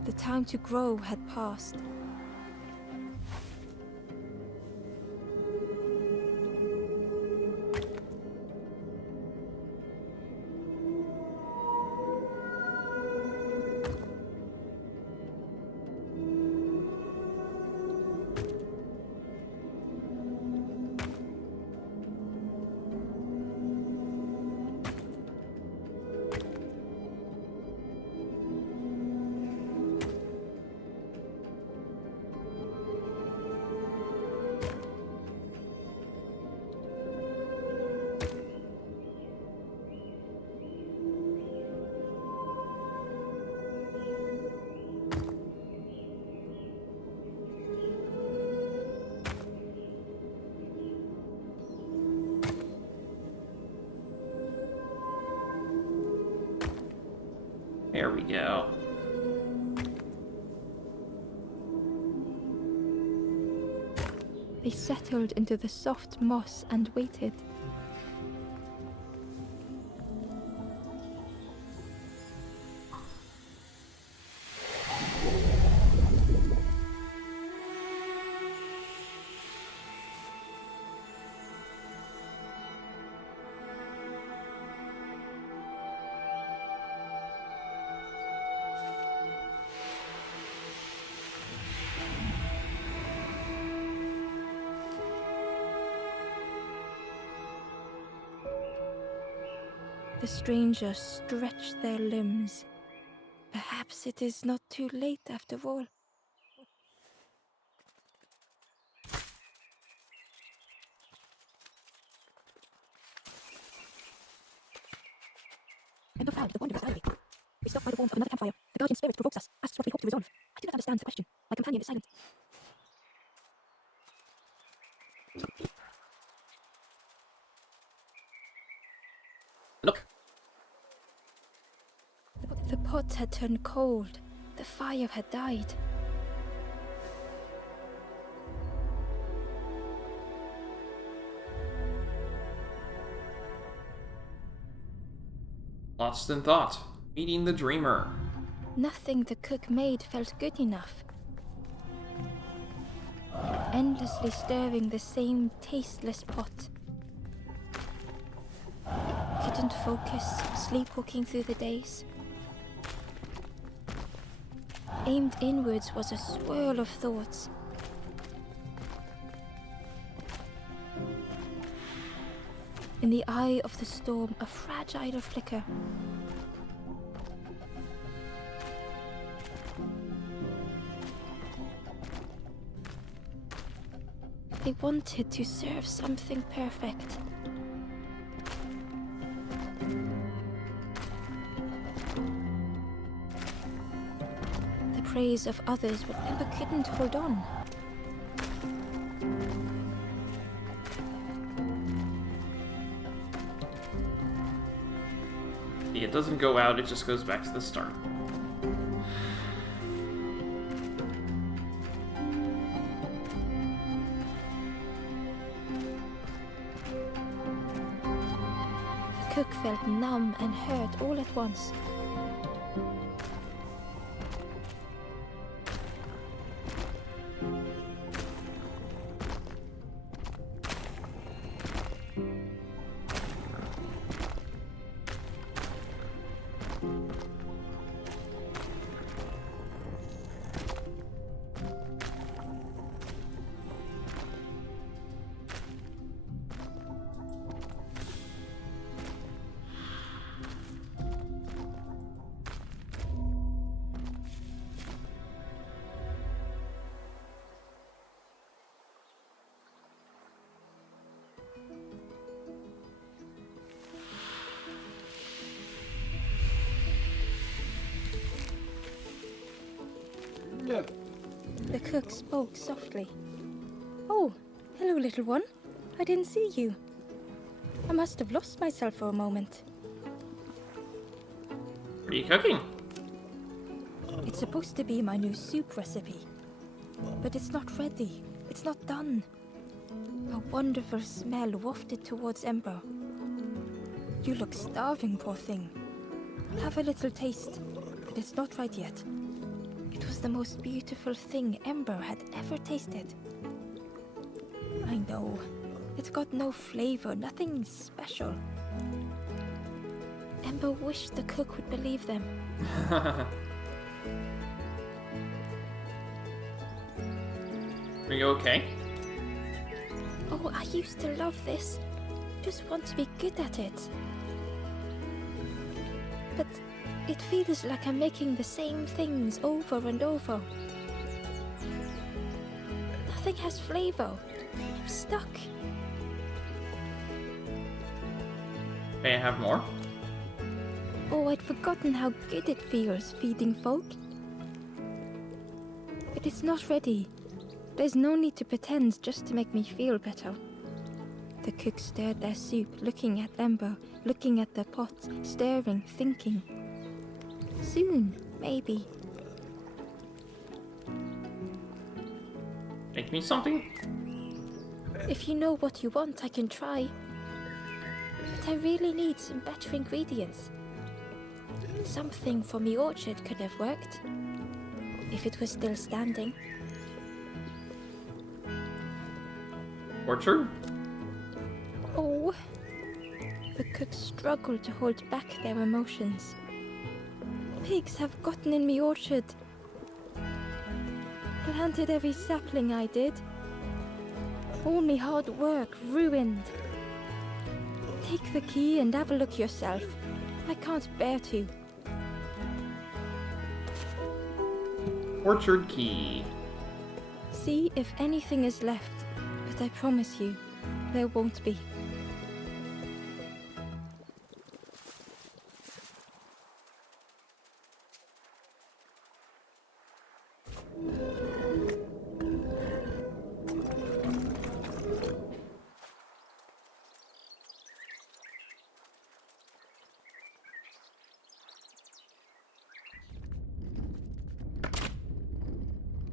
The time to grow had passed. There we go. They settled into the soft moss and waited. The strangers stretched their limbs. Perhaps it is not too late after all. Ember found the wondrous ivy. We stopped by the warmth of another campfire. The guardian spirit provokes us, asks what we hope to resolve. I do not understand the question. My companion is silent. Look. The pot had turned cold. The fire had died. Lost in thought. Meeting the dreamer. Nothing the cook made felt good enough. Endlessly stirring the same tasteless pot. Couldn't focus, sleepwalking through the days. Aimed inwards was a swirl of thoughts. In the eye of the storm, a fragile flicker. They wanted to serve something perfect. The praise of others, but Ember couldn't hold on. It doesn't go out, it just goes back to the start. The cook felt numb and hurt all at once. The cook spoke softly. "Oh, hello, little one. I didn't see you. I must have lost myself for a moment." What are you cooking? It's supposed to be my new soup recipe. But it's not ready. It's not done. A wonderful smell wafted towards Ember. "You look starving, poor thing. Have a little taste, but it's not right yet." It was the most beautiful thing Ember had ever tasted. I know. It got no flavor, nothing special. Ember wished the cook would believe them. Are you okay? Oh, I used to love this. Just want to be good at it. But it feels like I'm making the same things over and over. Nothing has flavor. I'm stuck. May I have more? Oh, I'd forgotten how good it feels feeding folk. But it's not ready. There's no need to pretend just to make me feel better. The cook stirred their soup, looking at Ember, looking at the pot, stirring, thinking. Soon, maybe. Make me something? If you know what you want, I can try. But I really need some better ingredients. Something from the orchard could have worked. If it was still standing. Orchard? Oh. The cooks struggle to hold back their emotions. Pigs have gotten in the orchard. Planted every sapling I did. All me hard work ruined. Take the key and have a look yourself. I can't bear to. Orchard key. See if anything is left, but I promise you, there won't be.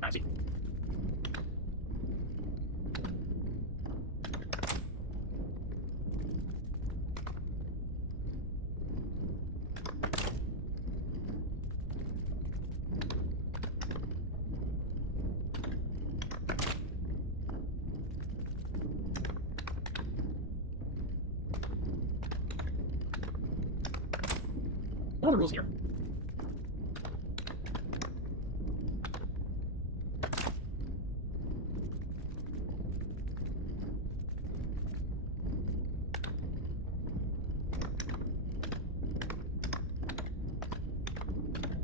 I see. What are the rules here?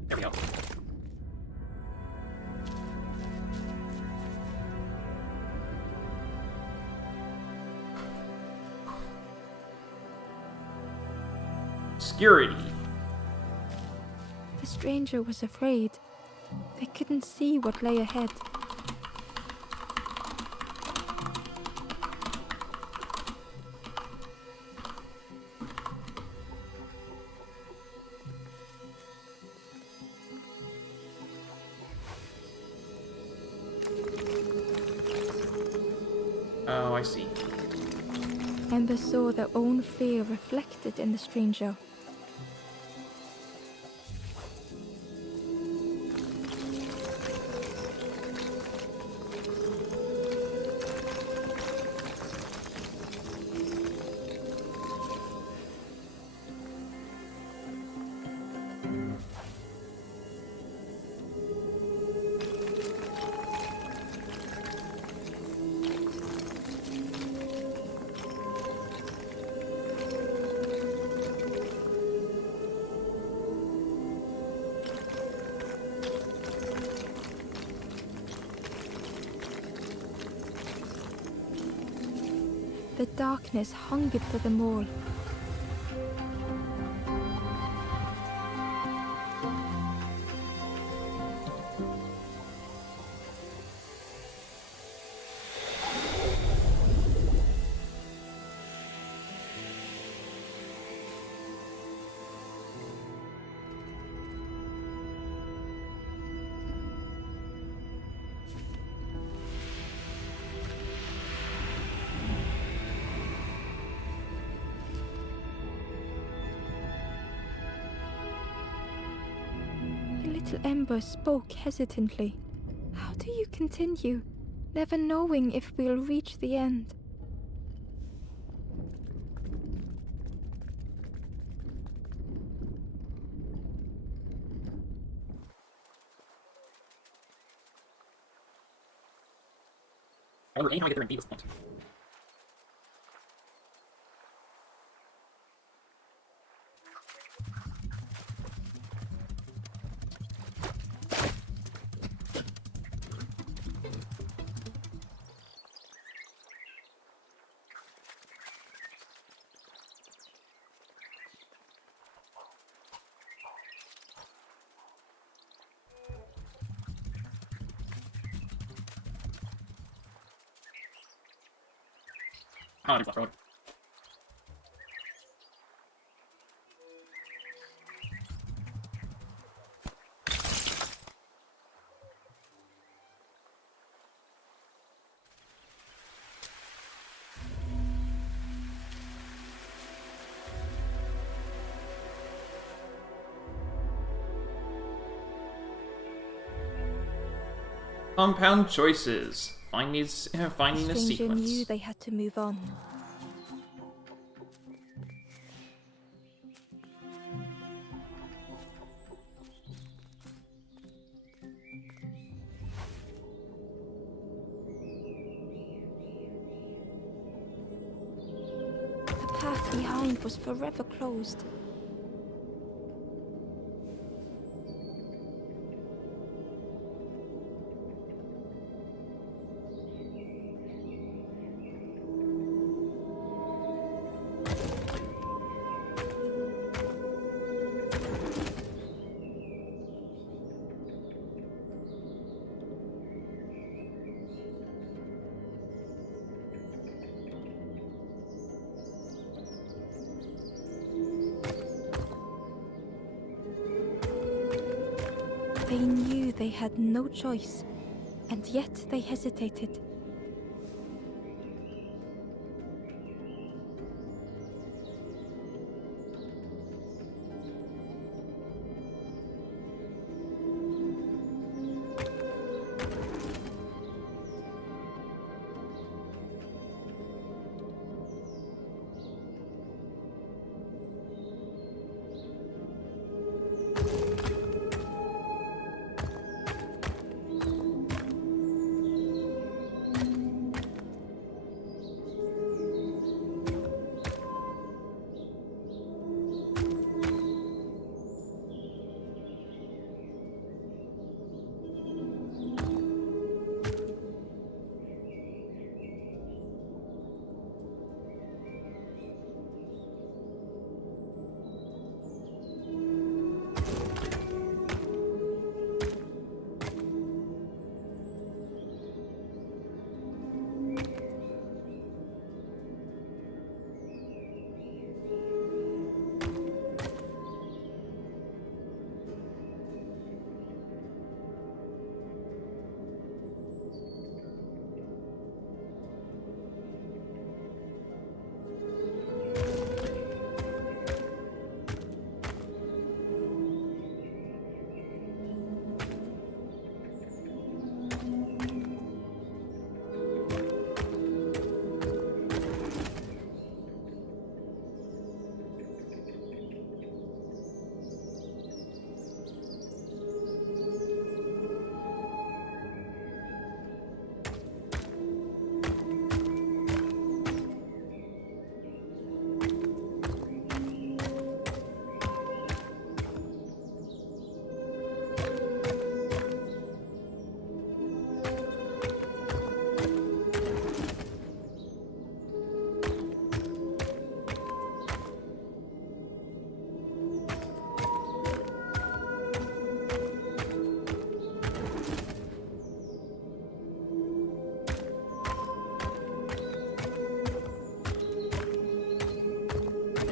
There we go. Security. The stranger was afraid. They couldn't see what lay ahead. Oh, I see. Ember saw their own fear reflected in the stranger. The darkness hungered for them all. Little Ember spoke hesitantly. How do you continue, never knowing if we'll reach the end? I wonder anyhow I get there and beat this point. Oh, I just left road. Compound choices. Finding a Stranger sequence. knew they had to move on. The path behind was forever closed. They knew they had no choice, and yet they hesitated.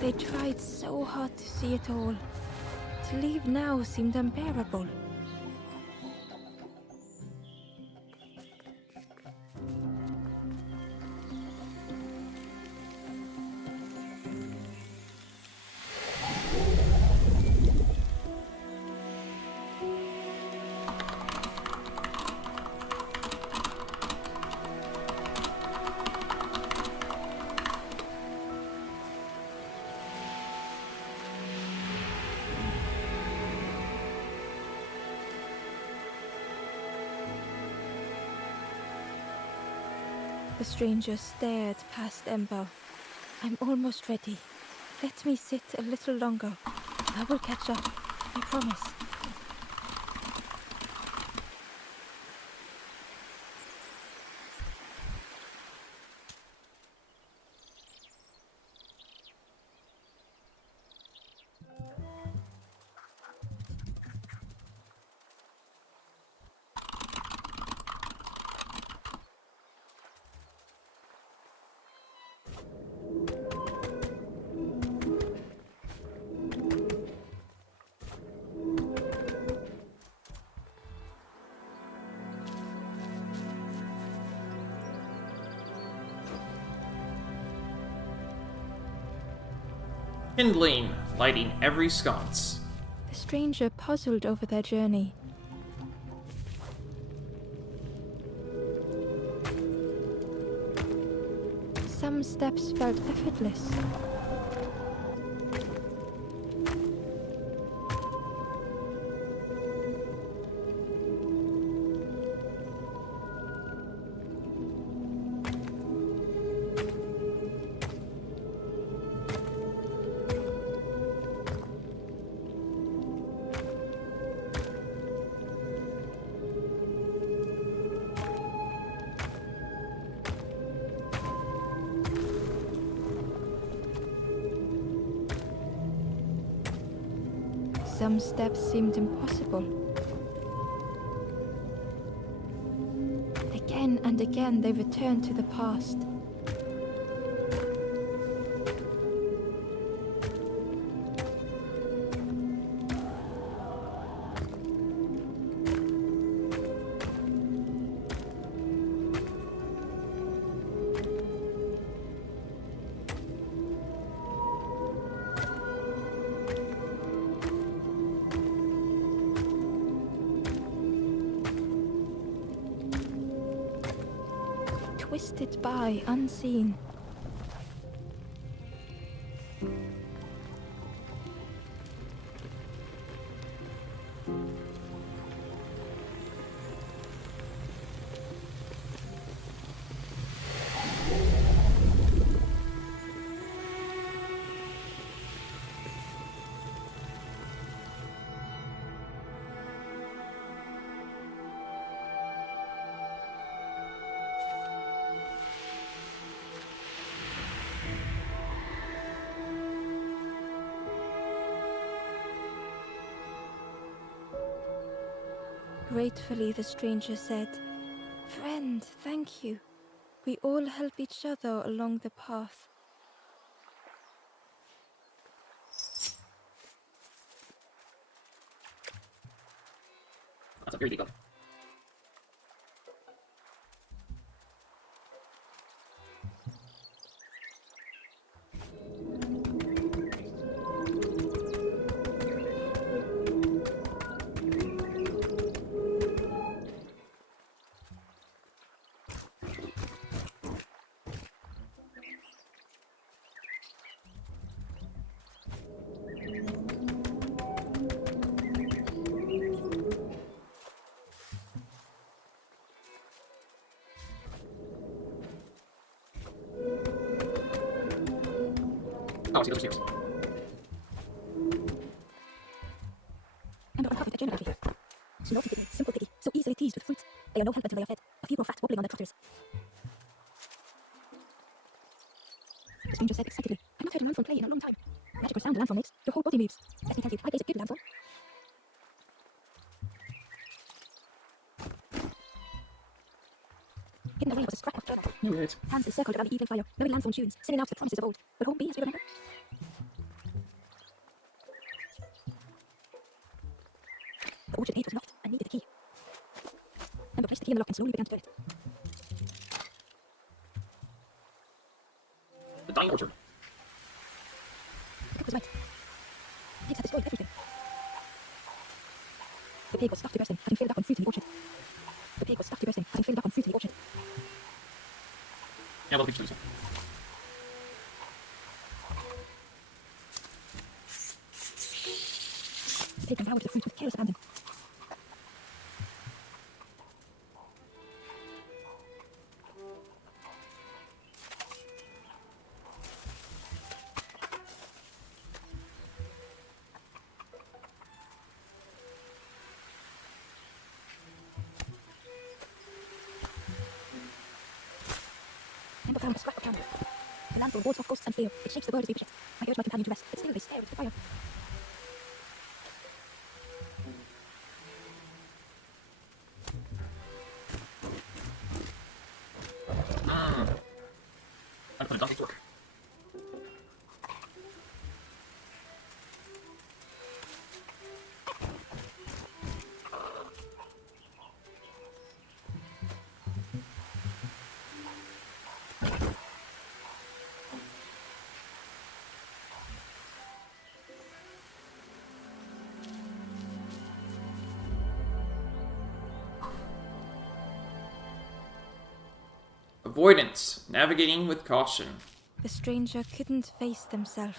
They tried so hard to see it all. To leave now seemed unbearable. The stranger stared past Ember. I'm almost ready. Let me sit a little longer. I will catch up. I promise. Kindling, lighting every sconce. The stranger puzzled over their journey. Some steps felt effortless. Some steps seemed impossible. Again and again they returned to the past. Twisted by unseen. Gratefully, the stranger said, "Friend, thank you. We all help each other along the path." That's a very big book. Oh, I see those stairs. And on top of the journal entry. Slow piggy, simple piggy, so easily teased with fruit. They are no help until they are fed. A few grow fat wobbling on their trotters. The stranger said excitedly, "I've not heard a Lanthorn play in a long time. Magical sound the Lanthorn makes. Your whole body moves. Let me tell you, I place a good Lanthorn." Hidden away was a scrap of journal. No, it's... Hands encircled around the evening fire, knowing Lanthorn tunes, singing out the promises of old. Will home be as we remember? The orchard gate was locked and needed a key. Ember placed the key in the lock and slowly began to turn it. The dying orchard. The cook was right. Pigs had destroyed everything. The pig was stuffed to bursting, having filled up on fruit in the orchard. The pig was stuffed to bursting, having filled up on fruit in the orchard. Yeah, well, the picture. The pig devoured the fruit with careless abandon. Ember found a scrap of candle. The Lanthorn wards off ghosts and fear. It shakes the world as we wish it. I urge my companion to rest, but still they stare into the fire. I'm put a donkey torque. Avoidance. Navigating with caution. The stranger couldn't face themselves.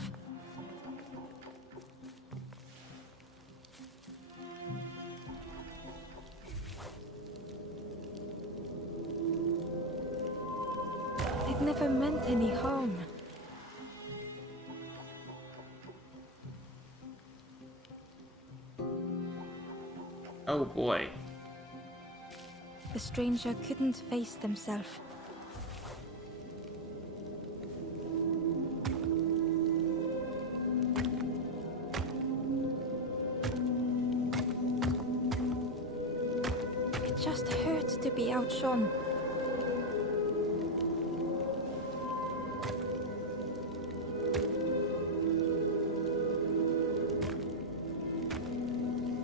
It never meant any harm. Oh boy. The stranger couldn't face themselves. It just hurts to be outshone.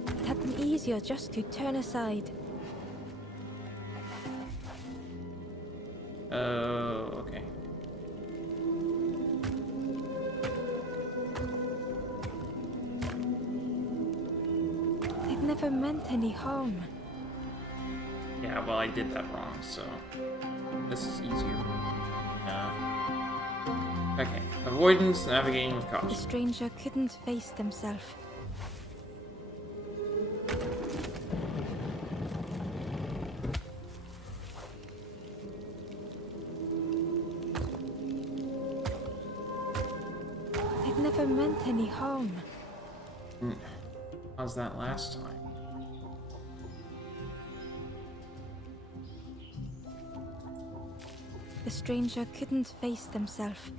It had been easier just to turn aside. Oh, okay. It never meant any harm. Yeah, well, I did that wrong, so this is easier. Okay. Avoidance, navigating with The caution. stranger couldn't face themselves. It never meant any harm. How's that last time? The stranger couldn't face themselves.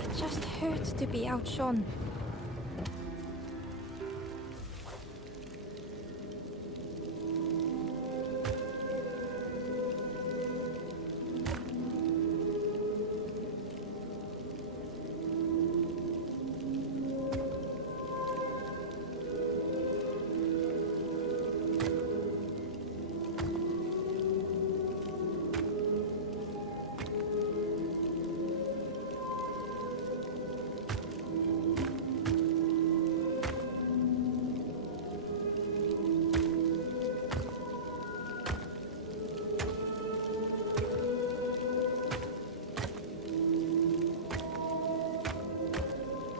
It just hurts to be outshone.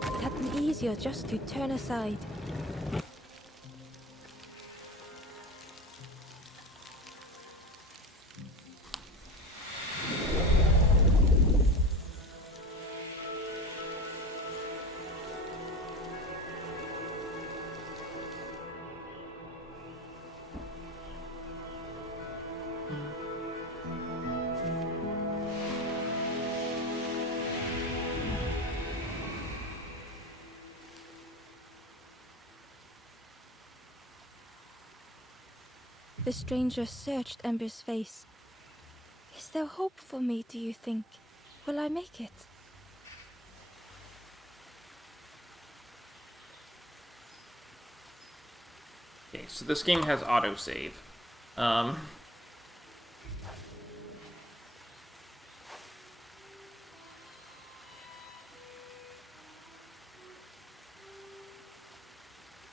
It had been easier just to turn aside. The stranger searched Ember's face. Is there hope for me, do you think? Will I make it? Okay, so this game has autosave.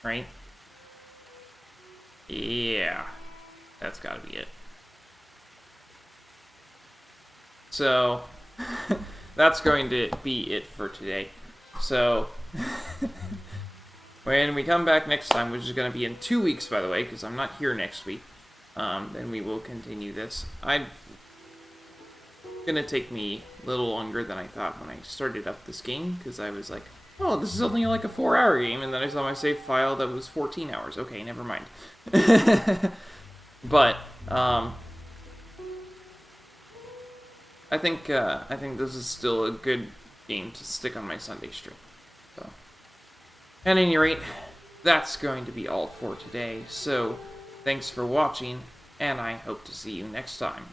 Right? Yeah. That's gotta be it. So, that's going to be it for today. So, when we come back next time, which is going to be in 2 weeks, by the way, because I'm not here next week, then we will continue this. It's going to take me a little longer than I thought when I started up this game, because I was like, oh, this is only like a 4-hour game, and then I saw my save file that was 14 hours. Okay, never mind. But, I think this is still a good game to stick on my Sunday stream. So, at any rate, that's going to be all for today. So, thanks for watching, and I hope to see you next time.